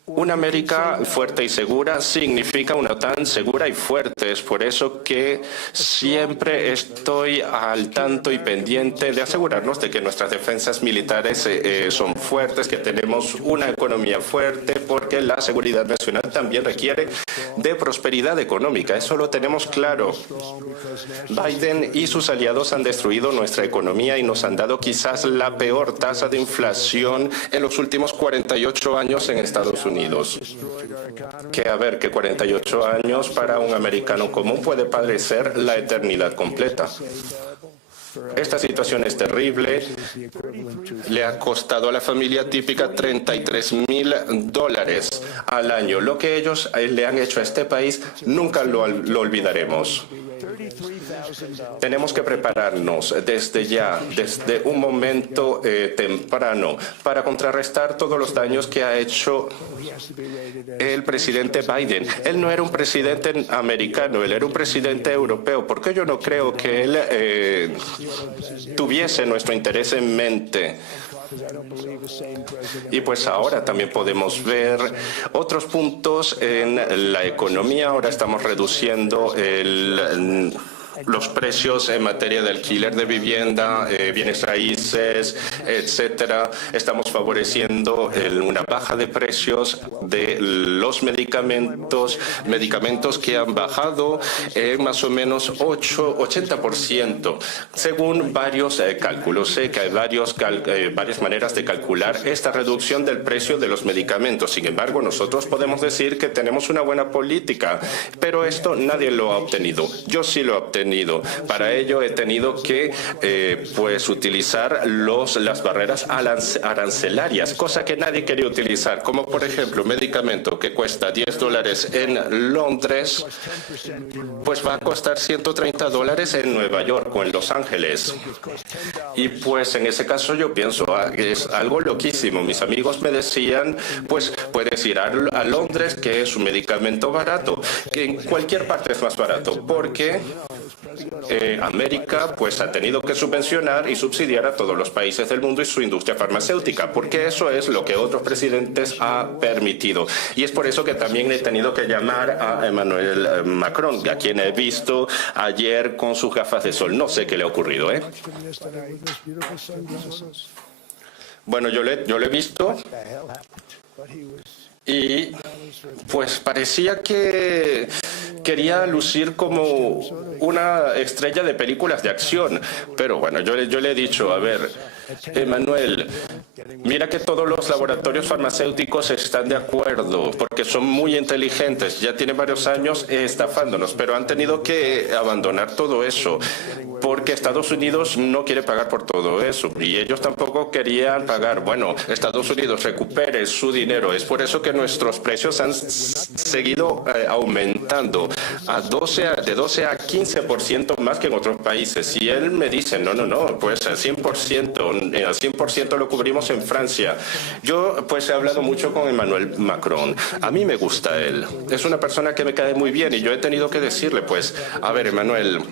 Una América fuerte y segura significa una OTAN segura y fuerte. Es por eso que siempre estoy al tanto y pendiente de asegurarnos de que nuestras defensas militares son fuertes, que tenemos una economía fuerte, porque la seguridad nacional también requiere de prosperidad económica. Eso lo tenemos claro. Biden y sus aliados han destruido nuestra economía y nos han dado quizás la peor tasa de inflación en los últimos 48 años en Estados Unidos. Que 48 años para un americano común puede parecer la eternidad completa. Esta situación es terrible. Le ha costado a la familia típica $33,000 al año. Lo que ellos le han hecho a este país nunca lo olvidaremos. Tenemos que prepararnos desde ya, desde un momento temprano, para contrarrestar todos los daños que ha hecho el presidente Biden. Él no era un presidente americano, él era un presidente europeo. Porque yo no creo que él tuviese nuestro interés en mente. Y pues ahora también podemos ver otros puntos en la economía. Ahora estamos reduciendo los precios en materia de alquiler de vivienda, bienes raíces, etcétera. Estamos favoreciendo una baja de precios de los medicamentos que han bajado más o menos 80%, según varios cálculos. Sé que hay varias maneras de calcular esta reducción del precio de los medicamentos. Sin embargo, nosotros podemos decir que tenemos una buena política, pero esto nadie lo ha obtenido. Yo sí lo he obtenido. tenido. Para ello he tenido que pues utilizar las barreras arancelarias, cosa que nadie quería utilizar, como por ejemplo un medicamento que cuesta $10 en Londres, pues va a costar $130 en Nueva York o en Los Ángeles. Y pues en ese caso yo pienso, es algo loquísimo. Mis amigos me decían, pues puedes ir a Londres, que es un medicamento barato, que en cualquier parte es más barato, porque América pues ha tenido que subvencionar y subsidiar a todos los países del mundo y su industria farmacéutica, porque eso es lo que otros presidentes han permitido. Y es por eso que también he tenido que llamar a Emmanuel Macron, a quien he visto ayer con sus gafas de sol. No sé qué le ha ocurrido, ¿eh? Bueno, yo le he visto y pues parecía que quería lucir como una estrella de películas de acción. Pero bueno, yo le he dicho, a ver, Emmanuel, mira que todos los laboratorios farmacéuticos están de acuerdo porque son muy inteligentes, ya tienen varios años estafándonos, pero han tenido que abandonar todo eso porque Estados Unidos no quiere pagar por todo eso y ellos tampoco querían pagar. Bueno, Estados Unidos recupere su dinero. Es por eso que nuestros precios han seguido aumentando de 12 a 15% más que en otros países. Y él me dice, no, pues al 100% lo cubrimos en Francia. Yo pues he hablado mucho con Emmanuel Macron. A mí me gusta él. Es una persona que me cae muy bien y yo he tenido que decirle, pues, a ver, Emmanuel,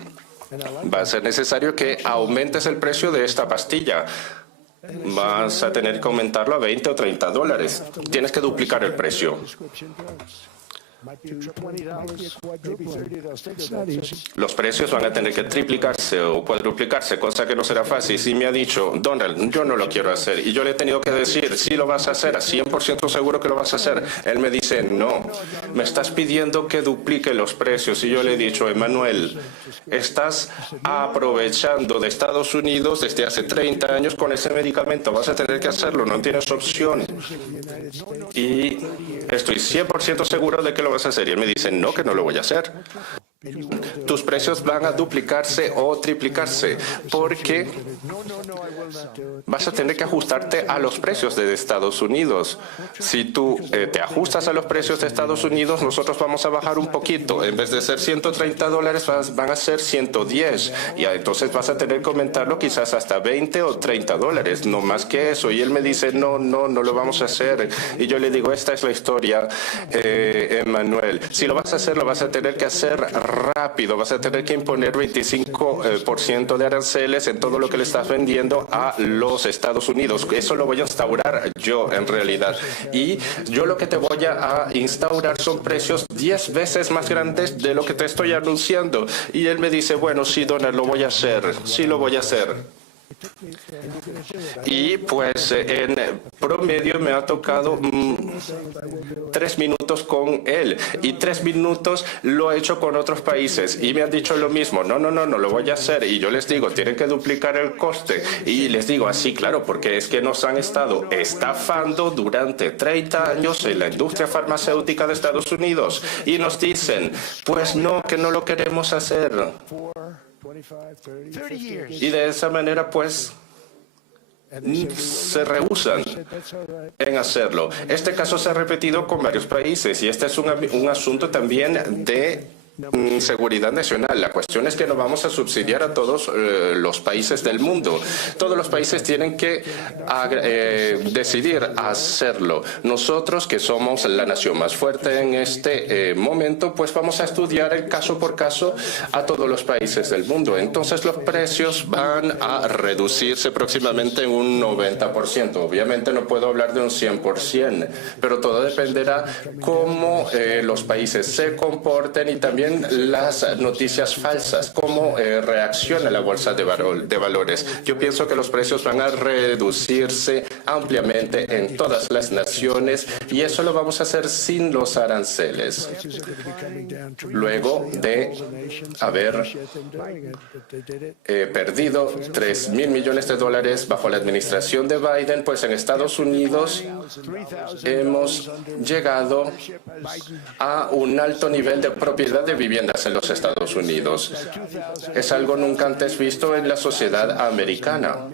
va a ser necesario que aumentes el precio de esta pastilla. Vas a tener que aumentarlo a $20 o $30. Tienes que duplicar el precio. Los precios van a tener que triplicarse o cuadruplicarse, cosa que no será fácil. Si me ha dicho, Donald, yo no lo quiero hacer, y yo le he tenido que decir, sí lo vas a hacer, a 100% seguro que lo vas a hacer. Él me dice, no, me estás pidiendo que duplique los precios. Y yo le he dicho, Emmanuel, estás aprovechando de Estados Unidos desde hace 30 años con ese medicamento. Vas a tener que hacerlo, no tienes opción. Y estoy 100% seguro de que lo vas a hacer. Y él me dice, no, que no lo voy a hacer. Tus precios van a duplicarse o triplicarse porque vas a tener que ajustarte a los precios de Estados Unidos. Si tú te ajustas a los precios de Estados Unidos, nosotros vamos a bajar un poquito. En vez de ser $130, van a ser 110. Y entonces vas a tener que aumentarlo quizás hasta $20 o $30, no más que eso. Y él me dice, no lo vamos a hacer. Y yo le digo, esta es la historia, Emmanuel. Si lo vas a hacer, lo vas a tener que hacer rápido. Vas a tener que imponer 25% de aranceles en todo lo que le estás vendiendo a los Estados Unidos. Eso lo voy a instaurar yo, en realidad. Y yo lo que te voy a instaurar son precios 10 veces más grandes de lo que te estoy anunciando. Y él me dice, bueno, sí, Donald, lo voy a hacer. Sí, lo voy a hacer. Y pues en promedio me ha tocado 3 minutos con él y 3 minutos lo he hecho con otros países y me han dicho lo mismo, no lo voy a hacer. Y yo les digo, tienen que duplicar el coste y les digo así, claro, porque es que nos han estado estafando durante 30 años en la industria farmacéutica de Estados Unidos y nos dicen, pues no, que no lo queremos hacer. Y de esa manera, pues, se rehúsan en hacerlo. Este caso se ha repetido con varios países y este es un asunto también de seguridad nacional. La cuestión es que no vamos a subsidiar a todos los países del mundo. Todos los países tienen que decidir hacerlo. Nosotros, que somos la nación más fuerte en este momento, pues vamos a estudiar el caso por caso a todos los países del mundo. Entonces los precios van a reducirse próximamente en un 90%. Obviamente no puedo hablar de un 100%, pero todo dependerá cómo los países se comporten y también las noticias falsas, cómo reacciona la bolsa de valores. Yo pienso que los precios van a reducirse ampliamente en todas las naciones y eso lo vamos a hacer sin los aranceles. Luego de haber perdido $3.000 millones bajo la administración de Biden, pues en Estados Unidos hemos llegado a un alto nivel de propiedad de viviendas en los Estados Unidos. Es algo nunca antes visto en la sociedad americana.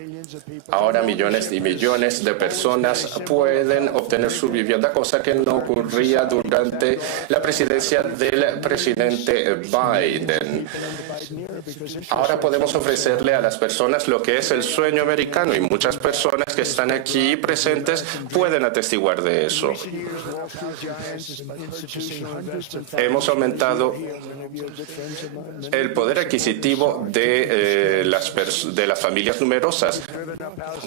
Ahora millones y millones de personas pueden obtener su vivienda, cosa que no ocurría durante la presidencia del presidente Biden. Ahora podemos ofrecerle a las personas lo que es el sueño americano y muchas personas que están aquí presentes pueden atestiguar de eso. Hemos aumentado el poder adquisitivo de las familias numerosas,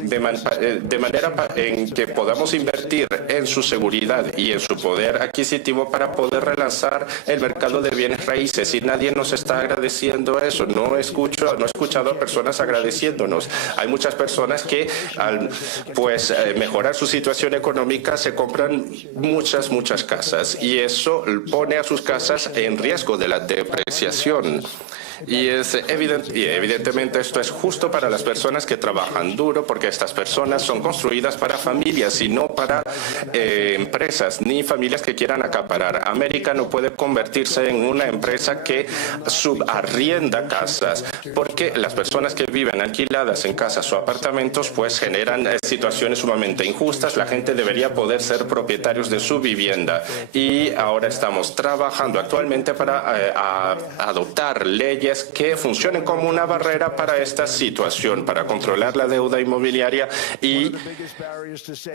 de manera en que podamos invertir en su seguridad y en su poder adquisitivo para poder relanzar el mercado de bienes raíces. Y nadie nos está agradeciendo eso. No he escuchado a personas agradeciéndonos. Hay muchas personas que al mejorar su situación económica se compran muchas casas y eso pone a sus casas en riesgo de la depreciación. Y evidentemente esto es justo para las personas que trabajan duro, porque estas personas son construidas para familias y no para empresas ni familias que quieran acaparar. América no puede convertirse en una empresa que subarrienda casas, porque las personas que viven alquiladas en casas o apartamentos pues generan situaciones sumamente injustas. La gente debería poder ser propietarios de su vivienda y ahora estamos trabajando actualmente para adoptar leyes que funcionen como una barrera para esta situación, para controlar la deuda inmobiliaria y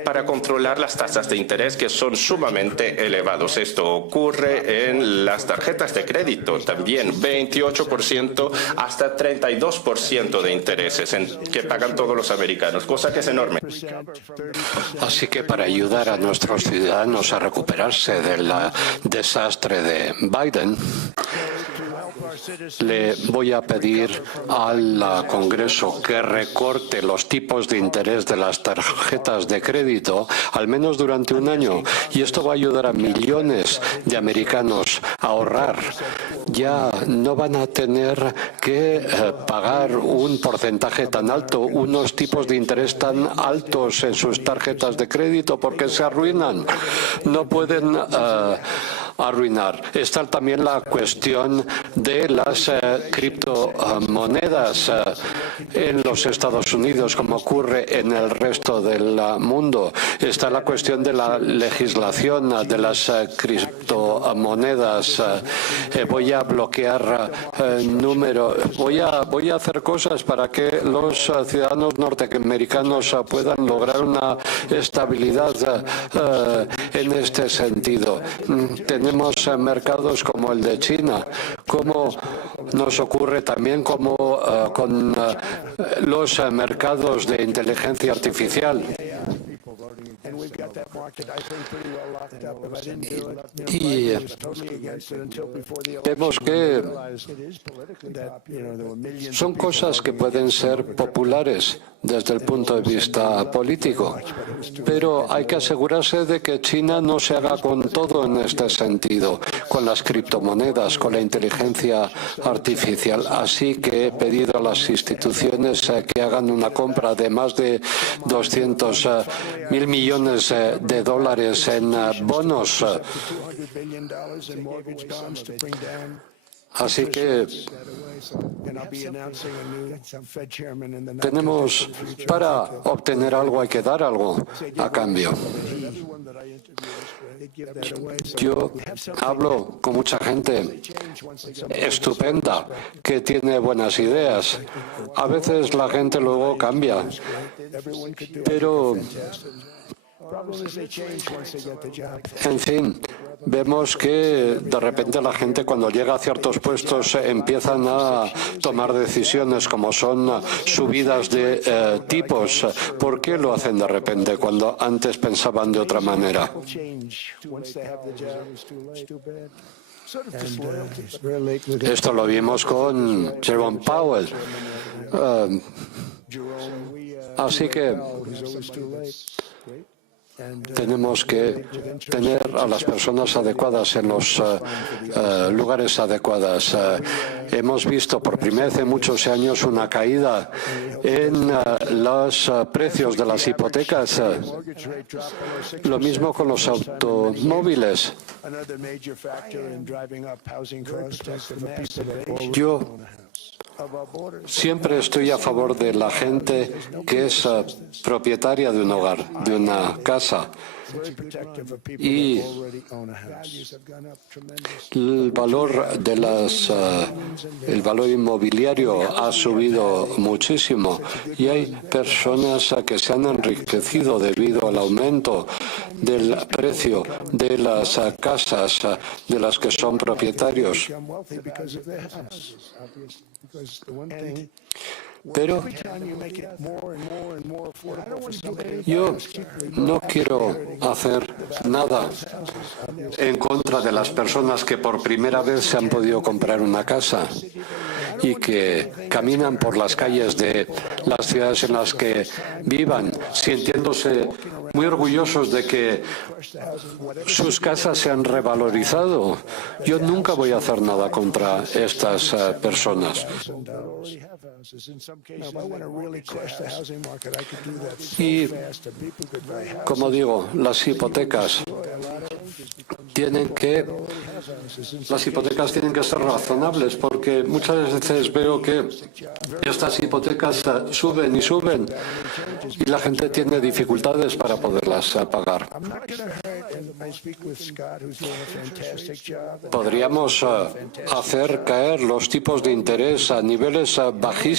para controlar las tasas de interés que son sumamente elevados. Esto ocurre en las tarjetas de crédito también, 28% hasta 32% de intereses que pagan todos los americanos, cosa que es enorme. Así que para ayudar a nuestros ciudadanos a recuperarse del desastre de Biden, le voy a pedir al Congreso que recorte los tipos de interés de las tarjetas de crédito al menos durante un año, y esto va a ayudar a millones de americanos a ahorrar. Ya no van a tener que pagar un porcentaje tan alto, unos tipos de interés tan altos en sus tarjetas de crédito, porque se arruinan. No pueden arruinar. Está también la cuestión de las criptomonedas en los Estados Unidos, como ocurre en el resto del mundo. Está la cuestión de la legislación de las criptomonedas. Voy a bloquear números. Voy a hacer cosas para que los ciudadanos norteamericanos puedan lograr una estabilidad en este sentido. Tenemos mercados como el de China, como nos ocurre también con los mercados de inteligencia artificial. Y vemos que son cosas que pueden ser populares desde el punto de vista político, pero hay que asegurarse de que China no se haga con todo en este sentido, con las criptomonedas, con la inteligencia artificial. Así que he pedido a las instituciones que hagan una compra de más de 200.000 millones de dólares en bonos. Así que tenemos, para obtener algo hay que dar algo a cambio. Yo hablo con mucha gente estupenda que tiene buenas ideas. A veces la gente luego cambia, pero en fin, vemos que de repente la gente cuando llega a ciertos puestos empiezan a tomar decisiones como son subidas de tipos. ¿Por qué lo hacen de repente cuando antes pensaban de otra manera? Esto lo vimos con Jerome Powell. Así que Tenemos que tener a las personas adecuadas en los lugares adecuados. Hemos visto por primera vez en muchos años una caída en los precios de las hipotecas. Lo mismo con los automóviles. Yo siempre estoy a favor de la gente que es propietaria de un hogar, de una casa. Y el valor el valor inmobiliario ha subido muchísimo y hay personas que se han enriquecido debido al aumento del precio de las casas de las que son propietarios. Pero yo no quiero hacer nada en contra de las personas que por primera vez se han podido comprar una casa y que caminan por las calles de las ciudades en las que vivan, sintiéndose muy orgullosos de que sus casas se han revalorizado. Yo nunca voy a hacer nada contra estas personas. Y, como digo, las hipotecas tienen que ser razonables, porque muchas veces veo que estas hipotecas suben y suben y la gente tiene dificultades para poderlas pagar. Podríamos hacer caer los tipos de interés a niveles bajísimos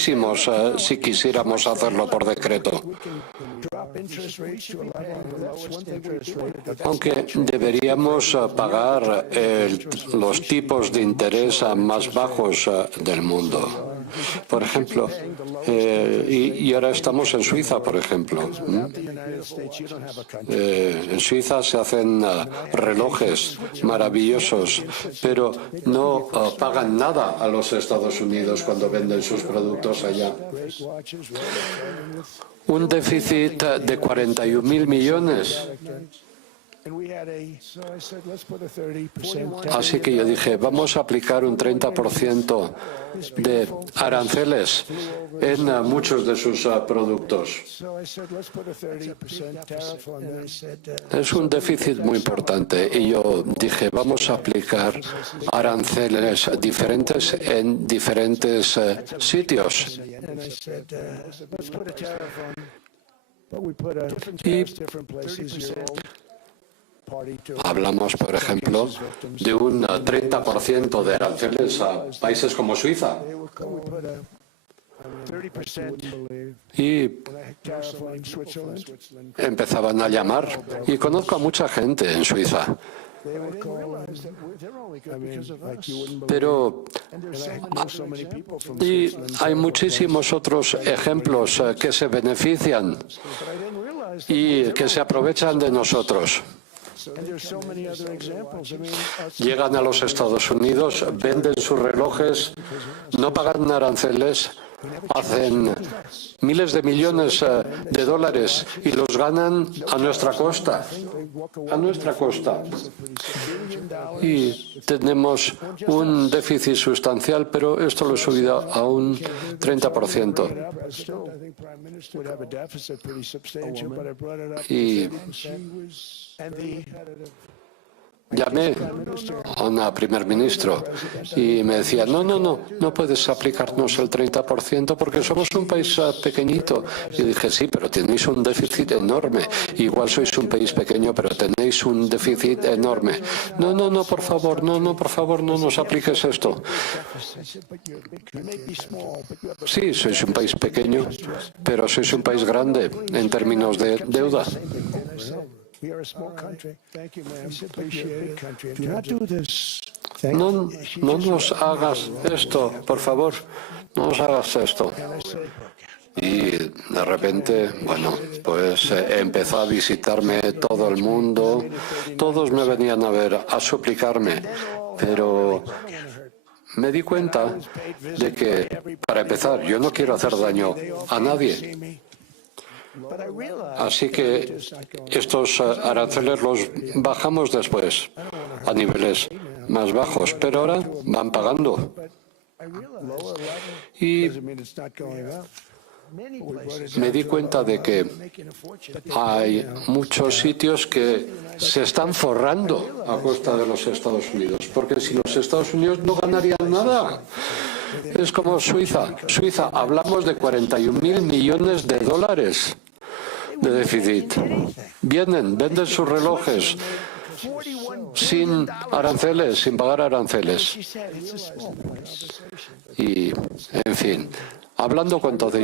si quisiéramos hacerlo por decreto. Aunque deberíamos pagar los tipos de interés más bajos del mundo. Por ejemplo, y ahora estamos en Suiza, por ejemplo. En Suiza se hacen relojes maravillosos, pero no pagan nada a los Estados Unidos cuando venden sus productos allá. Un déficit de 41.000 millones. Así que yo dije, vamos a aplicar un 30% de aranceles en muchos de sus productos. Es un déficit muy importante y yo dije, vamos a aplicar aranceles diferentes en diferentes sitios. Y hablamos, por ejemplo, de un 30% de aranceles a países como Suiza. Y empezaban a llamar. Y conozco a mucha gente en Suiza. Pero y hay muchísimos otros ejemplos que se benefician y que se aprovechan de nosotros. Llegan a los Estados Unidos, venden sus relojes, no pagan aranceles, hacen miles de millones de dólares y los ganan a nuestra costa. Y tenemos un déficit sustancial, pero esto lo he subido a un 30%. Y llamé a una primer ministro y me decía, no puedes aplicarnos el 30% porque somos un país pequeñito. Y dije, sí, pero tenéis un déficit enorme. Igual sois un país pequeño, pero tenéis un déficit enorme. No, por favor, no nos apliques esto. Sí, sois un país pequeño, pero sois un país grande en términos de deuda. No nos hagas esto, por favor, no nos hagas esto. Y de repente, pues empezó a visitarme todo el mundo, todos me venían a ver, a suplicarme, pero me di cuenta de que, para empezar, yo no quiero hacer daño a nadie. Así que estos aranceles los bajamos después a niveles más bajos, pero ahora van pagando. Y me di cuenta de que hay muchos sitios que se están forrando a costa de los Estados Unidos, porque si los Estados Unidos no ganarían nada. Es como Suiza. Suiza, hablamos de 41.000 millones de dólares de déficit. Vienen, venden sus relojes sin aranceles, sin pagar aranceles. Y, en fin, hablando con todos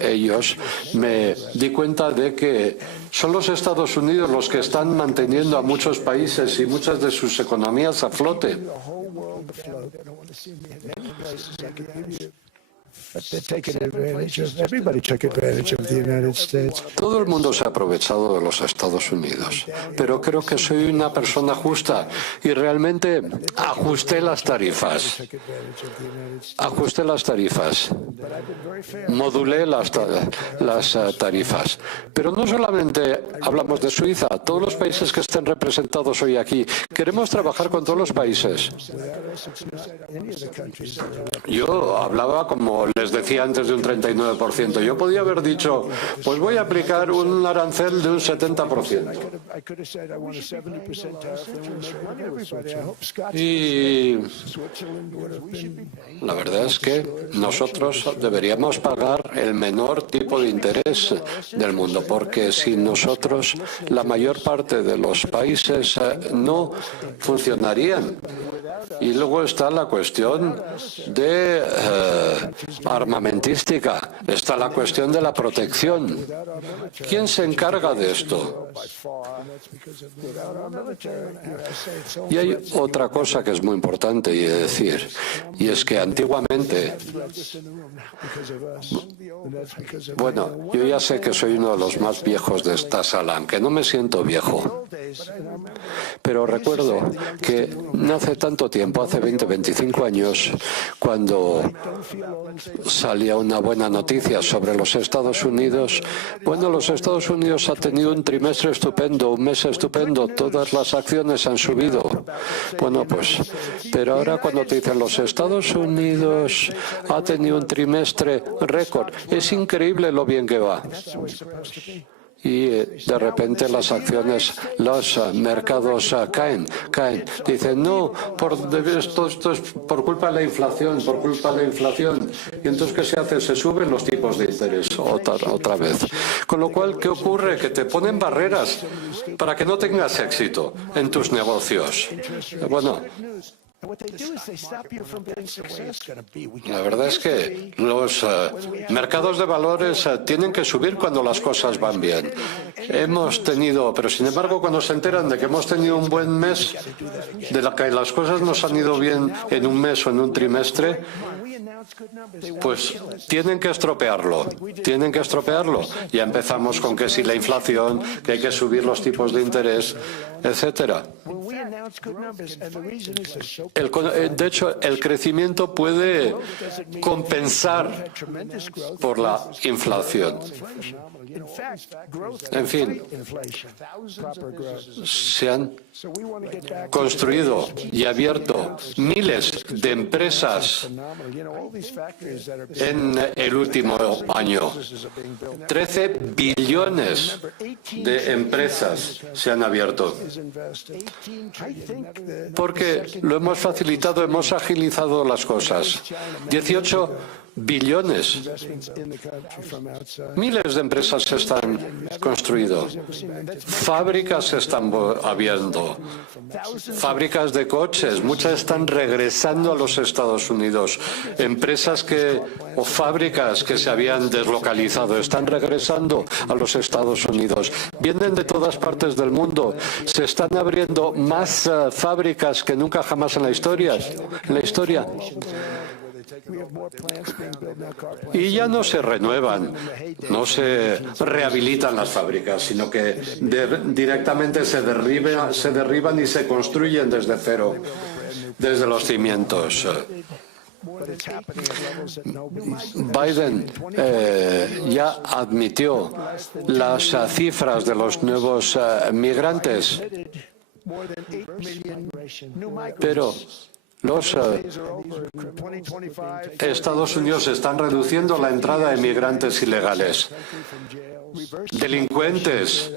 ellos, me di cuenta de que son los Estados Unidos los que están manteniendo a muchos países y muchas de sus economías a flote. Todo el mundo se ha aprovechado de los Estados Unidos, pero creo que soy una persona justa y realmente ajusté las tarifas. Modulé las tarifas. Pero no solamente hablamos de Suiza, todos los países que estén representados hoy aquí, queremos trabajar con todos los países. Yo hablaba, como les decía antes, de un 39%. Yo podía haber dicho, pues voy a aplicar un arancel de un 70%. Y la verdad es que nosotros deberíamos pagar el menor tipo de interés del mundo, porque sin nosotros la mayor parte de los países no funcionarían. Y luego está la cuestión de armamentística, está la cuestión de la protección. ¿Quién se encarga de esto? Y hay otra cosa que es muy importante decir, y es que antiguamente, bueno, yo ya sé que soy uno de los más viejos de esta sala, aunque no me siento viejo, pero recuerdo que no hace tanto tiempo, hace 20, 25 años, cuando salía una buena noticia sobre los Estados Unidos, bueno, los Estados Unidos ha tenido un trimestre estupendo, un mes estupendo, todas las acciones han subido. Bueno, pues, pero ahora cuando te dicen los Estados Unidos ha tenido un trimestre récord, es increíble lo bien que va. Y de repente las acciones, los mercados caen. Dicen, no, esto es por culpa de la inflación, Y entonces, ¿qué se hace? Se suben los tipos de interés otra vez. Con lo cual, ¿qué ocurre? Que te ponen barreras para que no tengas éxito en tus negocios. Bueno, la verdad es que los mercados de valores tienen que subir cuando las cosas van bien. Pero sin embargo, cuando se enteran de que hemos tenido un buen mes, de que las cosas nos han ido bien en un mes o en un trimestre, pues tienen que estropearlo. Ya empezamos con que si la inflación, que hay que subir los tipos de interés, etcétera. De hecho, el crecimiento puede compensar por la inflación. En fin, se han construido y abierto miles de empresas en el último año. 13 billones de empresas se han abierto. Porque lo hemos facilitado, hemos agilizado las cosas. 18 billones. Miles de empresas se están construyendo. Fábricas se están abriendo. Fábricas de coches. Muchas están regresando a los Estados Unidos. Empresas o fábricas que se habían deslocalizado están regresando a los Estados Unidos. Vienen de todas partes del mundo. Se están abriendo más fábricas que nunca jamás en la historia. Y ya no se renuevan, no se rehabilitan las fábricas, sino que directamente se derriban y se construyen desde cero, desde los cimientos. Biden ya admitió las cifras de los nuevos migrantes, pero los Estados Unidos están reduciendo la entrada de migrantes ilegales. Delincuentes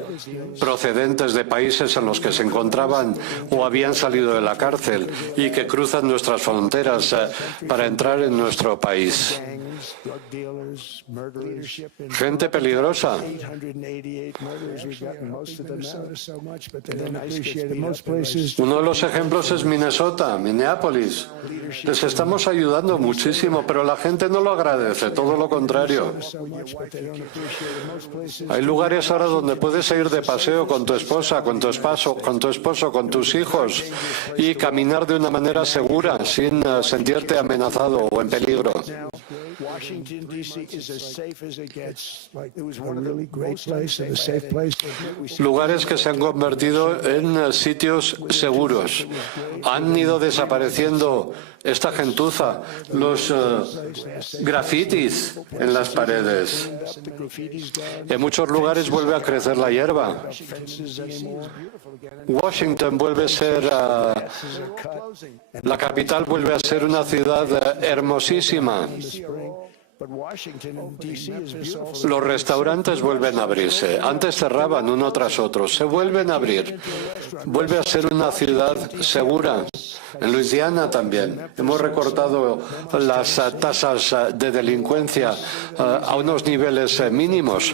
procedentes de países en los que se encontraban o habían salido de la cárcel y que cruzan nuestras fronteras para entrar en nuestro país. Gente peligrosa. Uno de los ejemplos es Minnesota, Minneapolis. Les estamos ayudando muchísimo, pero la gente no lo agradece, todo lo contrario. Hay lugares ahora donde puedes ir de paseo con tu esposa, con tu esposo, con tus hijos y caminar de una manera segura, sin sentirte amenazado o en peligro. Washington, D.C. is as safe as it gets. It was one of the great places, a safe place. Lugares que se han convertido en sitios seguros. Han ido desapareciendo esta gentuza, los grafitis en las paredes. En muchos lugares vuelve a crecer la hierba. Washington vuelve a ser, la capital vuelve a ser una ciudad hermosísima. Los restaurantes vuelven a abrirse. Antes cerraban uno tras otro. Se vuelven a abrir. Vuelve a ser una ciudad segura. En Luisiana también. Hemos recortado las tasas de delincuencia a unos niveles mínimos.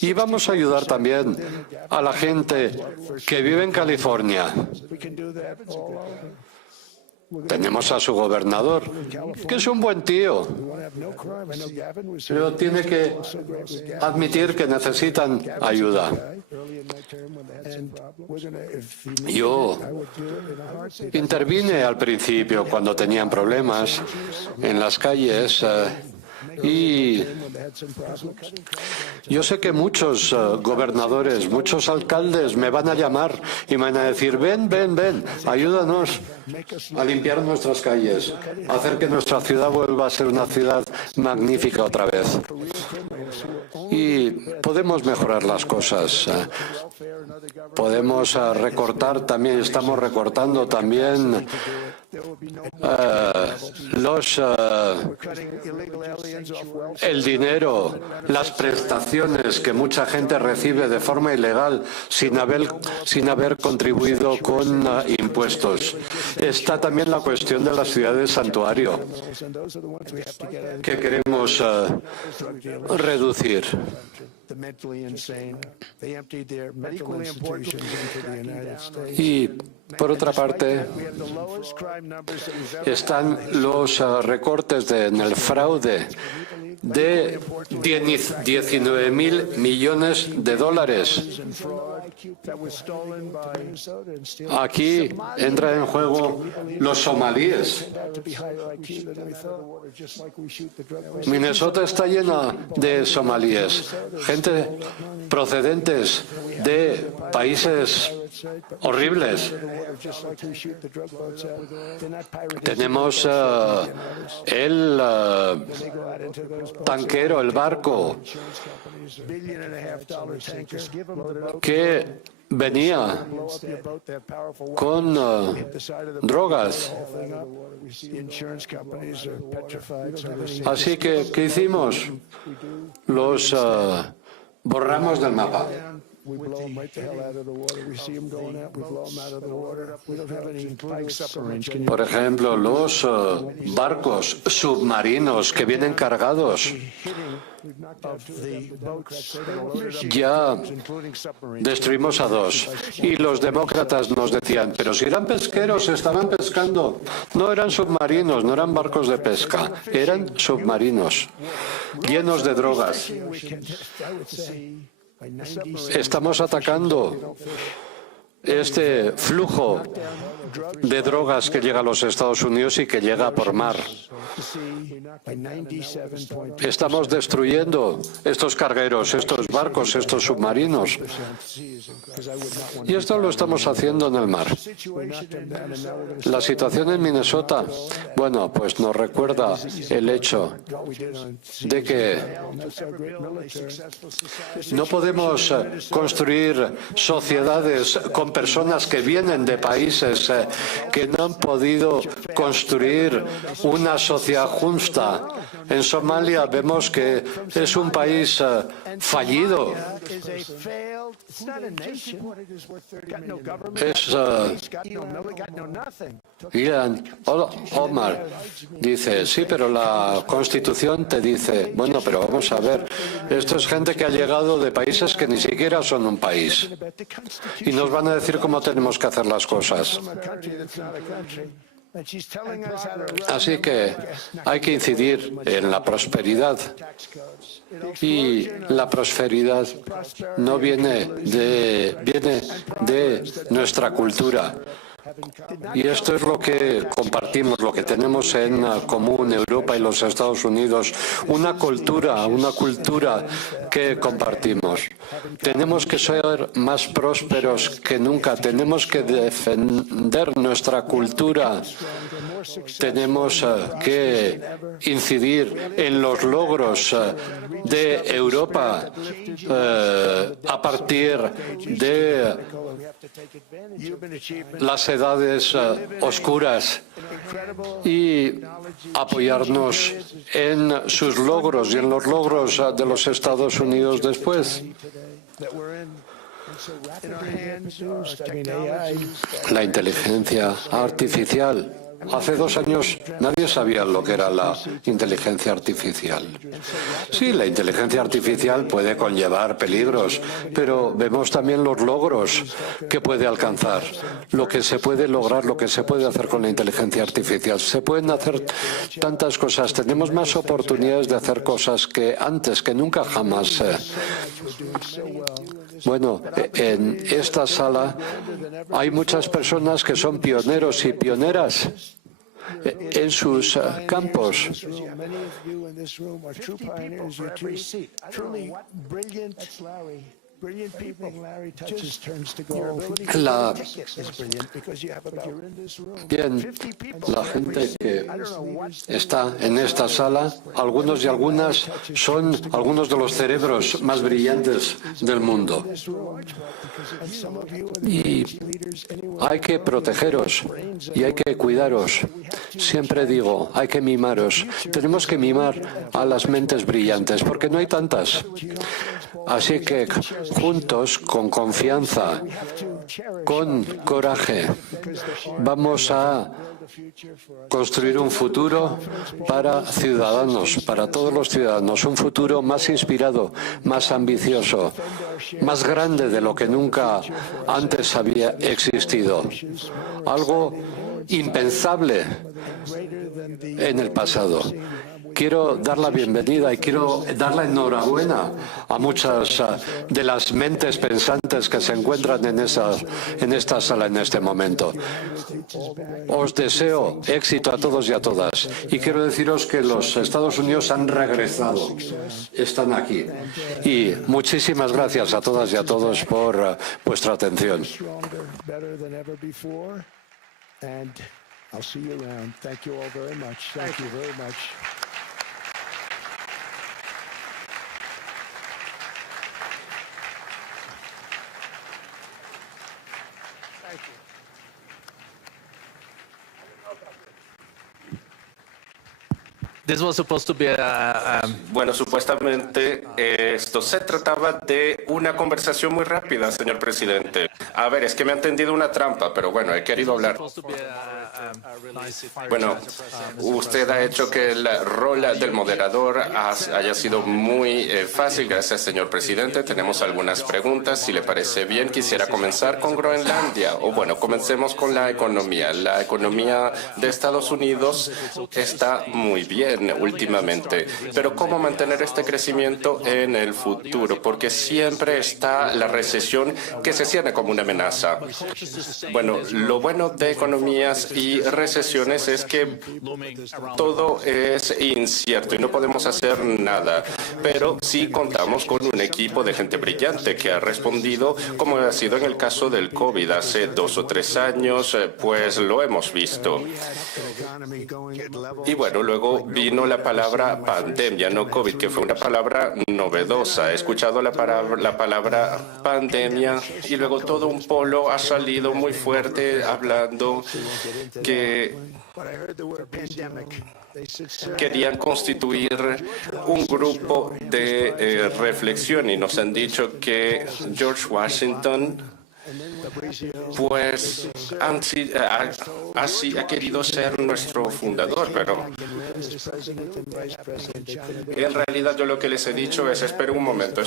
Y vamos a ayudar también a la gente que vive en California. Tenemos a su gobernador, que es un buen tío, pero tiene que admitir que necesitan ayuda. Yo intervine al principio cuando tenían problemas en las calles y yo sé que muchos gobernadores, muchos alcaldes me van a llamar y me van a decir, ven, ayúdanos a limpiar nuestras calles, a hacer que nuestra ciudad vuelva a ser una ciudad magnífica otra vez. Y podemos mejorar las cosas. Podemos recortar también, estamos recortando también el dinero, las prestaciones que mucha gente recibe de forma ilegal sin haber contribuido con impuestos. Está también la cuestión de las ciudades santuario, que queremos reducir. Y, por otra parte, están los recortes en el fraude de 19.000 millones de dólares. Aquí entran en juego los somalíes. Minnesota está llena de somalíes, gente procedentes de países horribles. Tenemos el tanquero, el barco, que venía con drogas. Así que, ¿qué hicimos? Los borramos del mapa. Por ejemplo, los barcos submarinos que vienen cargados. Ya destruimos a 2 y los demócratas nos decían, pero si eran pesqueros, estaban pescando. No eran submarinos, no eran barcos de pesca, eran submarinos llenos de drogas. Estamos atacando este flujo de drogas que llega a los Estados Unidos y que llega por mar. Estamos destruyendo estos cargueros, estos barcos, estos submarinos. Y esto lo estamos haciendo en el mar. La situación en Minnesota, bueno, pues nos recuerda el hecho de que no podemos construir sociedades con personas que vienen de países que no han podido construir una sociedad justa. En Somalia vemos que es un país fallido. Ian Omar dice, sí, pero la Constitución te dice, bueno, pero vamos a ver, esto es gente que ha llegado de países que ni siquiera son un país y nos van a decir cómo tenemos que hacer las cosas. Así que hay que incidir en la prosperidad. Y la prosperidad no viene de nuestra cultura. Y esto es lo que compartimos, lo que tenemos en común Europa y los Estados Unidos, una cultura que compartimos. Tenemos que ser más prósperos que nunca, tenemos que defender nuestra cultura, tenemos que incidir en los logros de Europa a partir de las edades oscuras y apoyarnos en sus logros y en los logros de los Estados Unidos después. La inteligencia artificial. Hace 2 años nadie sabía lo que era la inteligencia artificial. Sí, la inteligencia artificial puede conllevar peligros, pero vemos también los logros que puede alcanzar, lo que se puede lograr, lo que se puede hacer con la inteligencia artificial. Se pueden hacer tantas cosas, tenemos más oportunidades de hacer cosas que antes, que nunca jamás. Bueno, en esta sala hay muchas personas que son pioneros y pioneras en sus campos. La gente que está en esta sala, algunos y algunas son algunos de los cerebros más brillantes del mundo. Y hay que protegeros y hay que cuidaros. Siempre digo, hay que mimaros. Tenemos que mimar a las mentes brillantes, porque no hay tantas. Así que juntos, con confianza, con coraje, vamos a construir un futuro para ciudadanos, para todos los ciudadanos, un futuro más inspirado, más ambicioso, más grande de lo que nunca antes había existido. Algo impensable en el pasado. Quiero dar la bienvenida y quiero dar la enhorabuena a muchas de las mentes pensantes que se encuentran en esta sala en este momento. Os deseo éxito a todos y a todas. Y quiero deciros que los Estados Unidos han regresado. Están aquí. Y muchísimas gracias a todas y a todos por vuestra atención. This was supposed to be Bueno, supuestamente esto se trataba de una conversación muy rápida, señor presidente. A ver, es que me ha entendido una trampa, pero bueno, he querido hablar. supposed to be Bueno, usted ha hecho que el rol del moderador haya sido muy fácil. Gracias, señor presidente. Tenemos algunas preguntas. Si le parece bien, quisiera comenzar con Groenlandia. O bueno, comencemos con la economía. La economía de Estados Unidos está muy bien últimamente. Pero ¿cómo mantener este crecimiento en el futuro? Porque siempre está la recesión que se cierne como una amenaza. Bueno, lo bueno de economías y recesiones es que todo es incierto y no podemos hacer nada, pero sí contamos con un equipo de gente brillante que ha respondido, como ha sido en el caso del COVID hace 2 o 3 años, pues lo hemos visto. Y bueno, luego vino la palabra pandemia, no COVID, que fue una palabra novedosa. He escuchado la palabra pandemia y luego todo un polo ha salido muy fuerte hablando que querían constituir un grupo de reflexión y nos han dicho que George Washington pues así ha querido ser nuestro fundador, pero en realidad yo lo que les he dicho es espere un momento,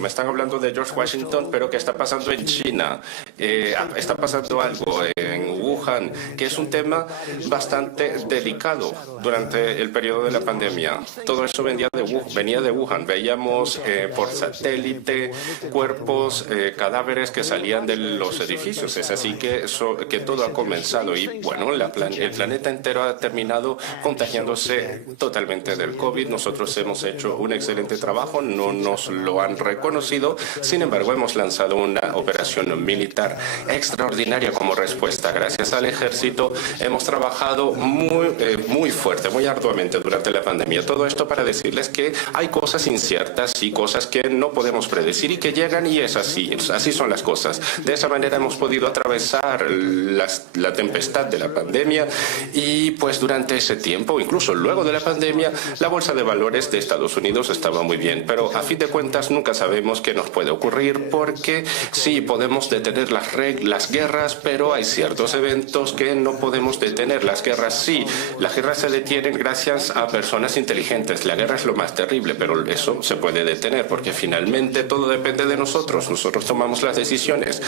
me están hablando de George Washington, pero ¿qué está pasando en China? Está pasando algo en Wuhan, que es un tema bastante delicado durante el periodo de la pandemia. Todo eso venía de Wuhan, veíamos por satélite cuerpos, cadáveres que salían de los edificios. Es así que todo ha comenzado y bueno, el planeta entero ha terminado contagiándose totalmente del COVID. Nosotros hemos hecho un excelente trabajo, no nos lo han reconocido. Sin embargo, hemos lanzado una operación militar extraordinaria como respuesta. Gracias al ejército hemos trabajado muy fuerte, muy arduamente durante la pandemia. Todo esto para decirles que hay cosas inciertas y cosas que no podemos predecir y que llegan y es así son las cosas. De esa manera hemos podido atravesar la tempestad de la pandemia y pues durante ese tiempo, incluso luego de la pandemia, la bolsa de valores de Estados Unidos estaba muy bien. Pero a fin de cuentas nunca sabemos qué nos puede ocurrir porque sí podemos detener las guerras, pero hay ciertos eventos que no podemos detener. Las guerras se detienen gracias a personas inteligentes. La guerra es lo más terrible, pero eso se puede detener porque finalmente todo depende de nosotros. Nosotros tomamos las decisiones.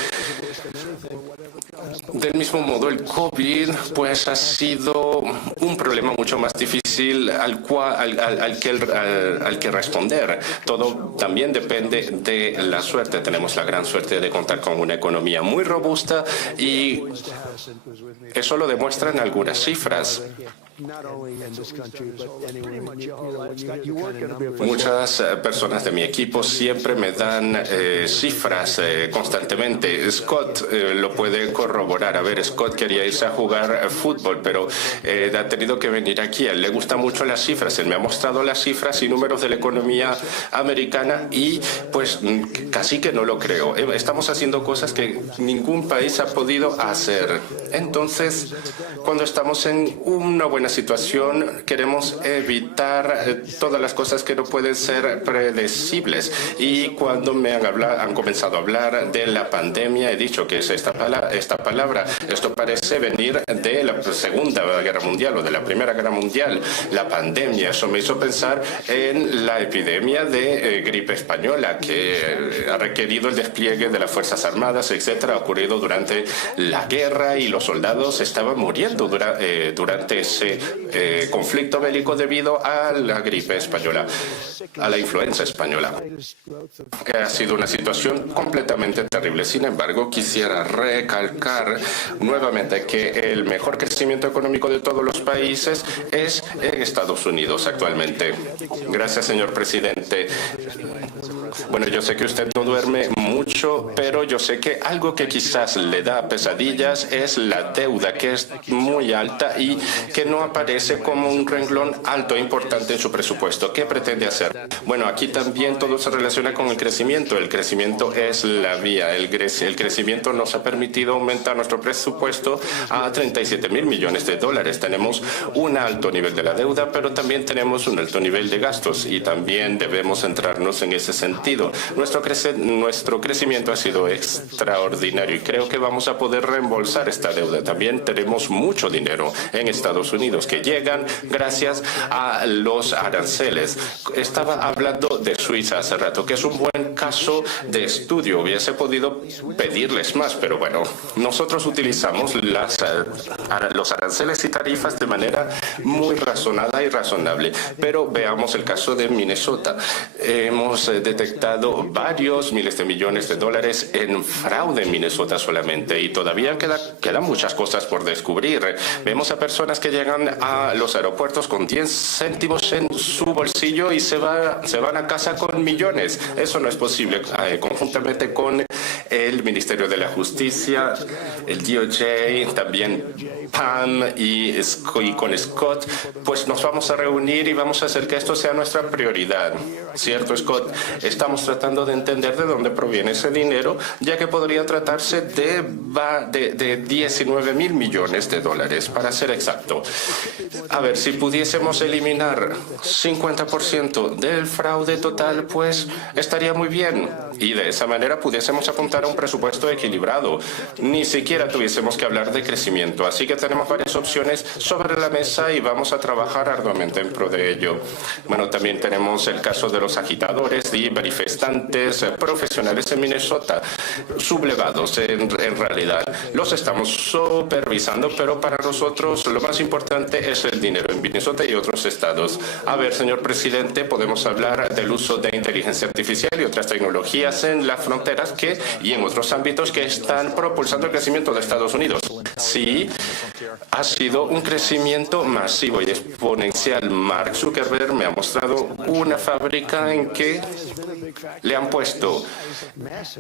Del mismo modo, el COVID pues ha sido un problema mucho más difícil al que responder. Todo también depende de la suerte. Tenemos la gran suerte de contar con una economía muy robusta y eso lo demuestran algunas cifras. Muchas personas de mi equipo siempre me dan cifras constantemente. Scott lo puede corroborar. A ver, Scott quería irse a jugar fútbol, pero ha tenido que venir aquí. A él le gustan mucho las cifras. Él me ha mostrado las cifras y números de la economía americana y pues casi que no lo creo. Estamos haciendo cosas que ningún país ha podido hacer. Entonces, cuando estamos en una buena situación, queremos evitar todas las cosas que no pueden ser predecibles. Y cuando me han comenzado a hablar de la pandemia, he dicho que es esta palabra. Esto parece venir de la Segunda Guerra Mundial o de la Primera Guerra Mundial. La pandemia, eso me hizo pensar en la epidemia de gripe española que ha requerido el despliegue de las Fuerzas Armadas, etcétera. Ha ocurrido durante la guerra y los soldados estaban muriendo durante ese conflicto bélico debido a la gripe española, a la influenza española. Ha sido una situación completamente terrible. Sin embargo, quisiera recalcar nuevamente que el mejor crecimiento económico de todos los países es en Estados Unidos actualmente. Gracias, señor presidente. Bueno, yo sé que usted no duerme mucho, pero yo sé que algo que quizás le da pesadillas es la deuda, que es muy alta y que no no aparece como un renglón alto e importante en su presupuesto. ¿Qué pretende hacer? Bueno, aquí también todo se relaciona con el crecimiento. El crecimiento es la vía. El crecimiento nos ha permitido aumentar nuestro presupuesto a 37.000 millones de dólares. Tenemos un alto nivel de la deuda, pero también tenemos un alto nivel de gastos y también debemos centrarnos en ese sentido. Nuestro crecimiento ha sido extraordinario y creo que vamos a poder reembolsar esta deuda. También tenemos mucho dinero en Estados Unidos que llegan gracias a los aranceles. Estaba hablando de Suiza hace rato, que es un buen caso de estudio. Hubiese podido pedirles más, pero bueno, nosotros utilizamos los aranceles y tarifas de manera muy razonada y razonable. Pero veamos el caso de Minnesota. Hemos detectado varios miles de millones de dólares en fraude en Minnesota solamente y todavía quedan muchas cosas por descubrir. Vemos a personas que llegan a los aeropuertos con 10 céntimos en su bolsillo y se van a casa con millones. Eso no es posible. Conjuntamente con el Ministerio de la Justicia, el DOJ, también Pam y con Scott, pues nos vamos a reunir y vamos a hacer que esto sea nuestra prioridad. ¿Cierto, Scott? Estamos tratando de entender de dónde proviene ese dinero, ya que podría tratarse de 19.000 millones de dólares, para ser exacto. A ver, si pudiésemos eliminar 50% del fraude total, pues estaría muy bien. Y de esa manera pudiésemos apuntar a un presupuesto equilibrado. Ni siquiera tuviésemos que hablar de crecimiento. Así que tenemos varias opciones sobre la mesa y vamos a trabajar arduamente en pro de ello. Bueno, también tenemos el caso de los agitadores y manifestantes profesionales en Minnesota, sublevados en realidad. Los estamos supervisando, pero para nosotros lo más importante es el dinero en Minnesota y otros estados. A ver, señor presidente, podemos hablar del uso de inteligencia artificial y otras tecnologías en las fronteras y en otros ámbitos que están propulsando el crecimiento de Estados Unidos. Sí, ha sido un crecimiento masivo y exponencial. Mark Zuckerberg me ha mostrado una fábrica en que le han puesto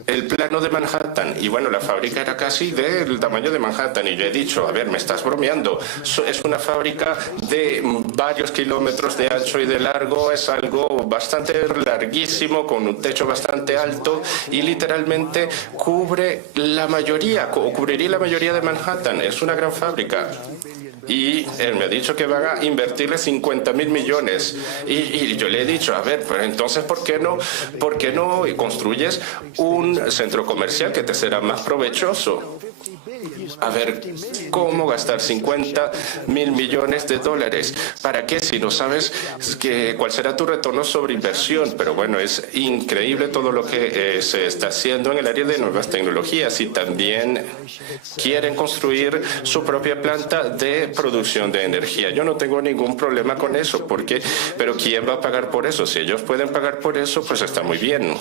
el plano de Manhattan y bueno, la fábrica era casi del tamaño de Manhattan y yo he dicho, a ver, me estás bromeando, es una fábrica de varios kilómetros de ancho y de largo, es algo bastante larguísimo con un techo bastante alto y literalmente cubriría la mayoría de Manhattan. Es una gran fábrica. Y él me ha dicho que van a invertirle 50.000 millones. Y yo le he dicho, a ver, pero entonces, ¿por qué no construyes un centro comercial que te será más provechoso? A ver, ¿cómo gastar 50.000 millones de dólares? ¿Para qué si no sabes cuál será tu retorno sobre inversión? Pero bueno, es increíble todo lo que se está haciendo en el área de nuevas tecnologías y también quieren construir su propia planta de producción de energía. Yo no tengo ningún problema con eso, pero ¿quién va a pagar por eso? Si ellos pueden pagar por eso, pues está muy bien.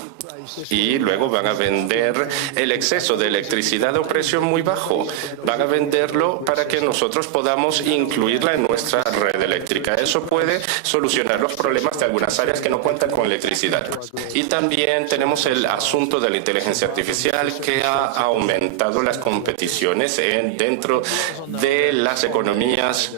Y luego van a vender el exceso de electricidad a un precio muy bajo. Van a venderlo para que nosotros podamos incluirla en nuestra red eléctrica. Eso puede solucionar los problemas de algunas áreas que no cuentan con electricidad. Y también tenemos el asunto de la inteligencia artificial que ha aumentado las competiciones dentro de las economías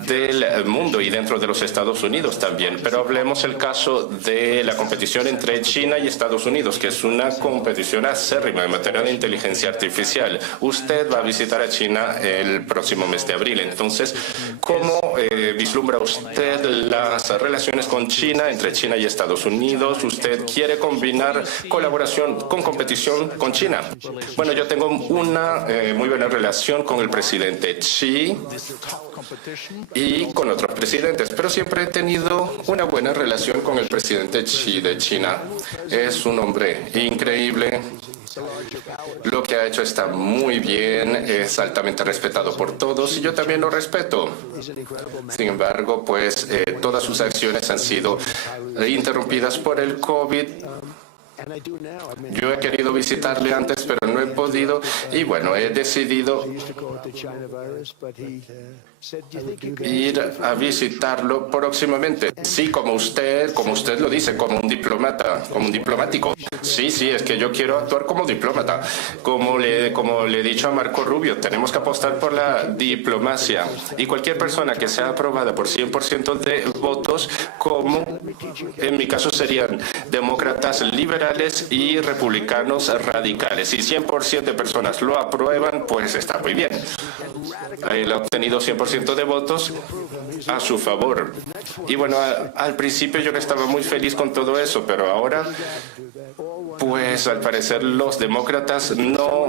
del mundo y dentro de los Estados Unidos también. Pero hablemos el caso de la competición entre China y Estados Unidos, que es una competición acérrima en materia de inteligencia artificial. Usted va a visitar a China el próximo mes de abril. Entonces, ¿cómo vislumbra usted las relaciones con China, entre China y Estados Unidos? ¿Usted quiere combinar colaboración con competición con China? Bueno, yo tengo una muy buena relación con el presidente Xi y con otros presidentes, pero siempre he tenido una buena relación con el presidente Xi de China. Es un hombre increíble. Lo que ha hecho está muy bien, es altamente respetado por todos y yo también lo respeto. Sin embargo, pues todas sus acciones han sido interrumpidas por el COVID. Yo he querido visitarle antes, pero no he podido. Y bueno, he decidido ir a visitarlo próximamente. Sí, como usted lo dice, como un diplomata, como un diplomático. Sí, es que yo quiero actuar como diplomata. Como le he dicho a Marco Rubio, tenemos que apostar por la diplomacia. Y cualquier persona que sea aprobada por 100% de votos, como en mi caso serían demócratas liberales y republicanos radicales. Si 100% de personas lo aprueban, pues está muy bien. Él ha obtenido 100% de votos a su favor. Y bueno, al principio yo no estaba muy feliz con todo eso, pero ahora, pues al parecer los demócratas no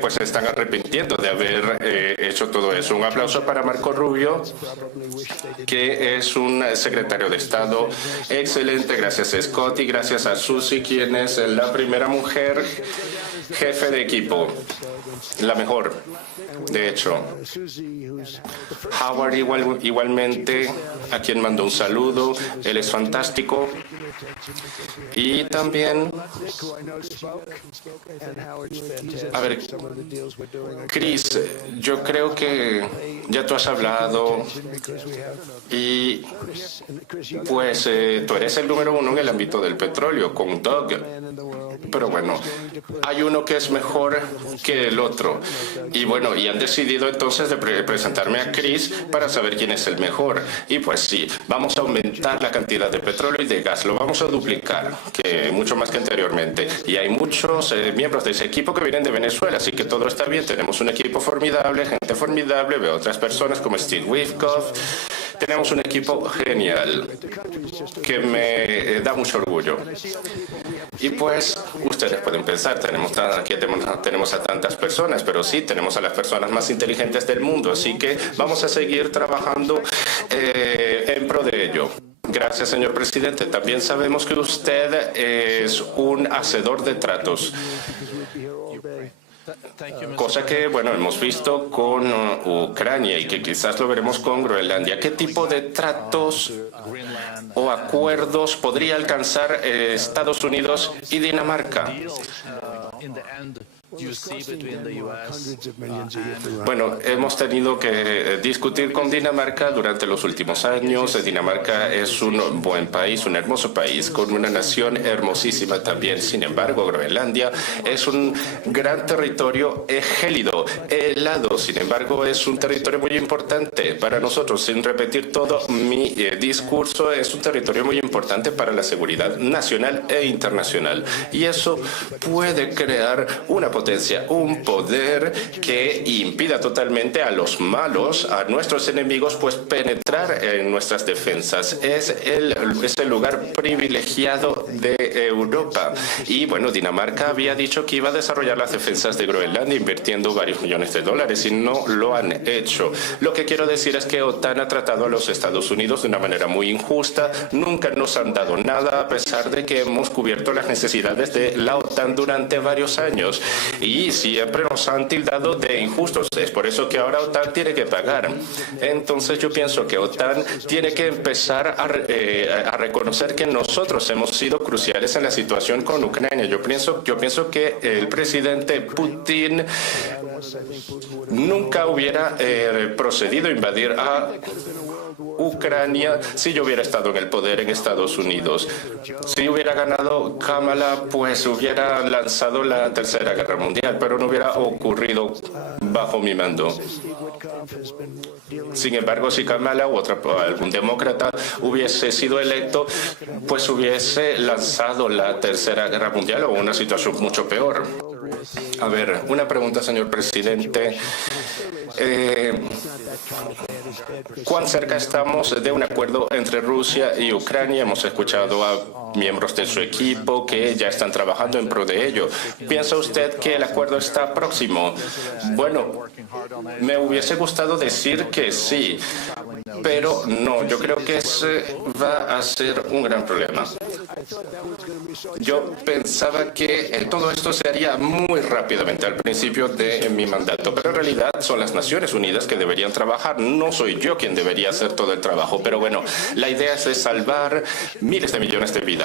pues se están arrepintiendo de haber hecho todo eso. Un aplauso para Marco Rubio, que es un secretario de Estado excelente, gracias a Scott y gracias a Susie, quien es la primera mujer jefe de equipo, la mejor. De hecho, Howard igualmente, a quien mando un saludo, él es fantástico. Y también, a ver, Chris, yo creo que ya tú has hablado y pues tú eres el número uno en el ámbito del petróleo con Doug. Pero bueno, hay uno que es mejor que el otro. Y bueno, y han decidido entonces de presentarme a Chris para saber quién es el mejor. Y pues sí, vamos a aumentar la cantidad de petróleo y de gas. Lo vamos a duplicar, que mucho más que anteriormente. Y hay muchos miembros de ese equipo que vienen de Venezuela, así que todo está bien. Tenemos un equipo formidable, gente formidable. Veo otras personas como Steve Witkoff. Tenemos un equipo genial que me da mucho orgullo. Y pues ustedes pueden pensar, aquí tenemos a tantas personas, pero sí, tenemos a las personas más inteligentes del mundo, así que vamos a seguir trabajando en pro de ello. Gracias, señor presidente. También sabemos que usted es un hacedor de tratos. Cosa que, bueno, hemos visto con Ucrania y que quizás lo veremos con Groenlandia. ¿Qué tipo de tratos o acuerdos podría alcanzar Estados Unidos y Dinamarca? Bueno, hemos tenido que discutir con Dinamarca durante los últimos años. Dinamarca es un buen país, un hermoso país, con una nación hermosísima también. Sin embargo, Groenlandia es un gran territorio gélido, helado. Sin embargo, es un territorio muy importante para nosotros. Sin repetir todo mi discurso, es un territorio muy importante para la seguridad nacional e internacional. Y eso puede crear una potencia, un poder que impida totalmente a los malos, a nuestros enemigos, pues penetrar en nuestras defensas. Es el lugar privilegiado de Europa. Y bueno, Dinamarca había dicho que iba a desarrollar las defensas de Groenlandia invirtiendo varios millones de dólares y no lo han hecho. Lo que quiero decir es que OTAN ha tratado a los Estados Unidos de una manera muy injusta. Nunca nos han dado nada, a pesar de que hemos cubierto las necesidades de la OTAN durante varios años. Y siempre nos han tildado de injustos. Es por eso que ahora OTAN tiene que pagar. Entonces yo pienso que OTAN tiene que empezar a reconocer que nosotros hemos sido cruciales en la situación con Ucrania. Yo pienso que el presidente Putin nunca hubiera procedido a invadir a Ucrania si yo hubiera estado en el poder en Estados Unidos. Si hubiera ganado Kamala, pues hubiera lanzado la Tercera Guerra Mundial, pero no hubiera ocurrido bajo mi mando. Sin embargo, si Kamala u algún demócrata hubiese sido electo, pues hubiese lanzado la Tercera Guerra Mundial o una situación mucho peor. A ver, una pregunta, señor presidente. ¿Cuán cerca estamos de un acuerdo entre Rusia y Ucrania? Hemos escuchado a miembros de su equipo que ya están trabajando en pro de ello. ¿Piensa usted que el acuerdo está próximo? Bueno, me hubiese gustado decir que sí, pero no, yo creo que ese va a ser un gran problema. Yo pensaba que todo esto se haría muy rápidamente al principio de mi mandato, pero en realidad son las Naciones Unidas que deberían trabajar. No soy yo quien debería hacer todo el trabajo, pero bueno, la idea es de salvar miles de millones de vidas.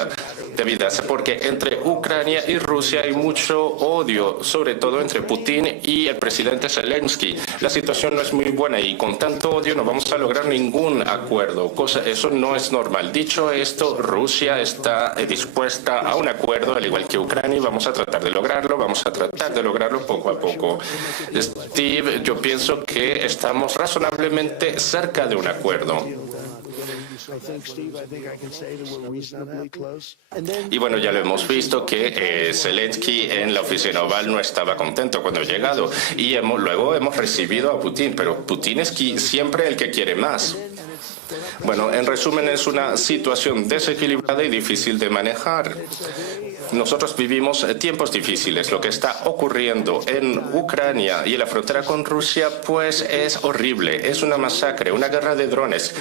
debidas, porque entre Ucrania y Rusia hay mucho odio, sobre todo entre Putin y el presidente Zelensky. La situación no es muy buena y con tanto odio no vamos a lograr ningún acuerdo. Eso no es normal. Dicho esto, Rusia está dispuesta a un acuerdo, al igual que Ucrania, y vamos a tratar de lograrlo poco a poco. Steve, yo pienso que estamos razonablemente cerca de un acuerdo. Y bueno, ya lo hemos visto que Zelensky en la oficina oval no estaba contento cuando ha llegado y luego hemos recibido a Putin, pero Putin es siempre el que quiere más. Bueno, en resumen, es una situación desequilibrada y difícil de manejar. Nosotros vivimos tiempos difíciles. Lo que está ocurriendo en Ucrania y en la frontera con Rusia, pues es horrible. Es una masacre, una guerra de drones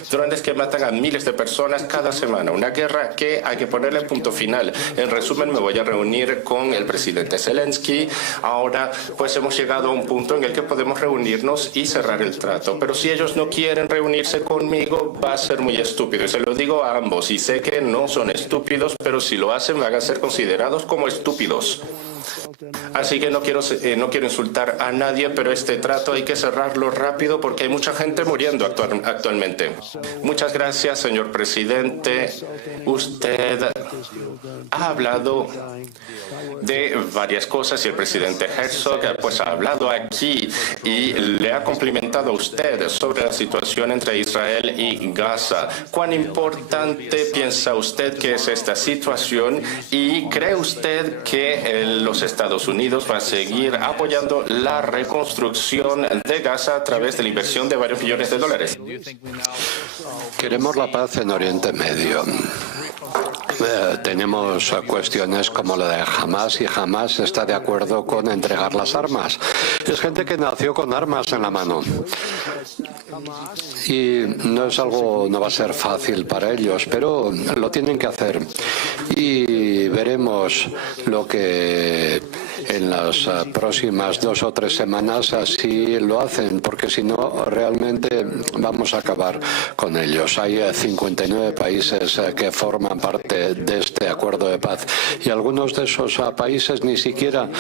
que matan a miles de personas cada semana. Una guerra que hay que ponerle punto final. En resumen, me voy a reunir con el presidente Zelensky. Ahora, pues hemos llegado a un punto en el que podemos reunirnos y cerrar el trato. Pero si ellos no quieren reunirse conmigo, va a ser muy estúpido. Y se lo digo a ambos. Y sé que no son estúpidos, pero si lo hacen, van a ser considerados como estúpidos. Así que no quiero insultar a nadie, pero este trato hay que cerrarlo rápido porque hay mucha gente muriendo actualmente. Muchas gracias, señor presidente. Usted ha hablado de varias cosas y el presidente Herzog pues ha hablado aquí y le ha complimentado a usted sobre la situación entre Israel y Gaza. ¿Cuán importante piensa usted que es esta situación y cree usted que los Estados Unidos va a seguir apoyando la reconstrucción de Gaza a través de la inversión de varios millones de dólares? Queremos la paz en Oriente Medio. Tenemos cuestiones como la de Hamas y Hamas está de acuerdo con entregar las armas. Es gente que nació con armas en la mano. Y no va a ser fácil para ellos, pero lo tienen que hacer. Y veremos lo que en las próximas 2 o 3 semanas así lo hacen, porque si no, realmente vamos a acabar con ellos. Hay 59 países que forman parte de este acuerdo de paz y algunos de esos países ni siquiera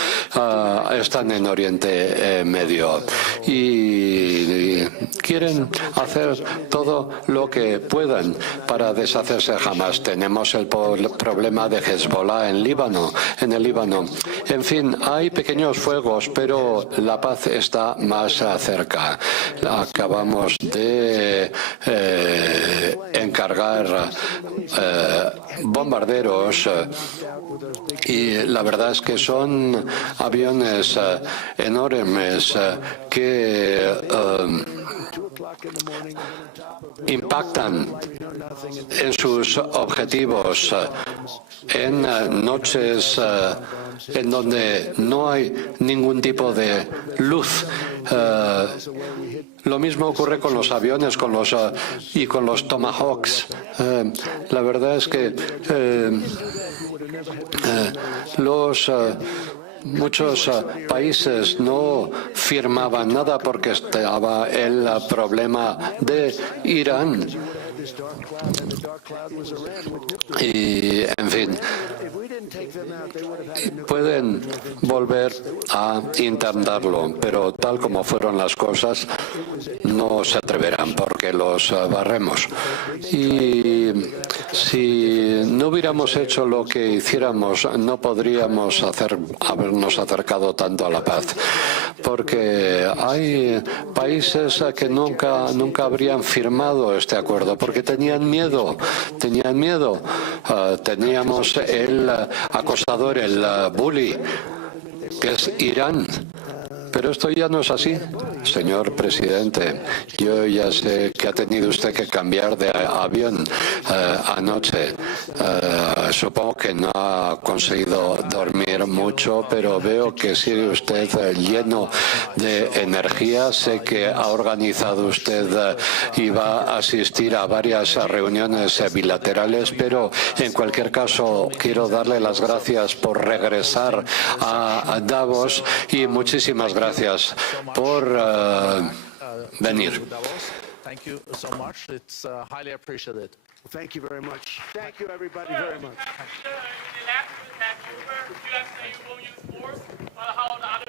están en Oriente Medio y quieren hacer todo lo que puedan para deshacerse jamás. Tenemos el problema de Hezbollah en el Líbano. En fin, hay pequeños fuegos, pero la paz está más cerca. Acabamos de encargar bombarderos y la verdad es que son aviones enormes que impactan en sus objetivos en noches en donde no hay ningún tipo de luz. Lo mismo ocurre con los aviones y con los Tomahawks. La verdad es que muchos países no firmaban nada porque estaba el problema de Irán. Y, en fin, pueden volver a intentarlo, pero tal como fueron las cosas, no se atreverán porque los barremos. Y si no hubiéramos hecho lo que hiciéramos, no podríamos habernos acercado tanto a la paz, porque hay países que nunca habrían firmado este acuerdo porque tenían miedo. Teníamos el acosador, el bully, que es Irán. Pero esto ya no es así, señor presidente. Yo ya sé que ha tenido usted que cambiar de avión anoche. Supongo que no ha conseguido dormir mucho, pero veo que sigue usted lleno de energía. Sé que ha organizado usted y va a asistir a varias reuniones bilaterales, pero en cualquier caso quiero darle las gracias por regresar a Davos y muchísimas gracias por venir. Thank you so much. It's highly appreciated. Thank you very much. Thank you, everybody, very much. where you have to say you will use force, how the other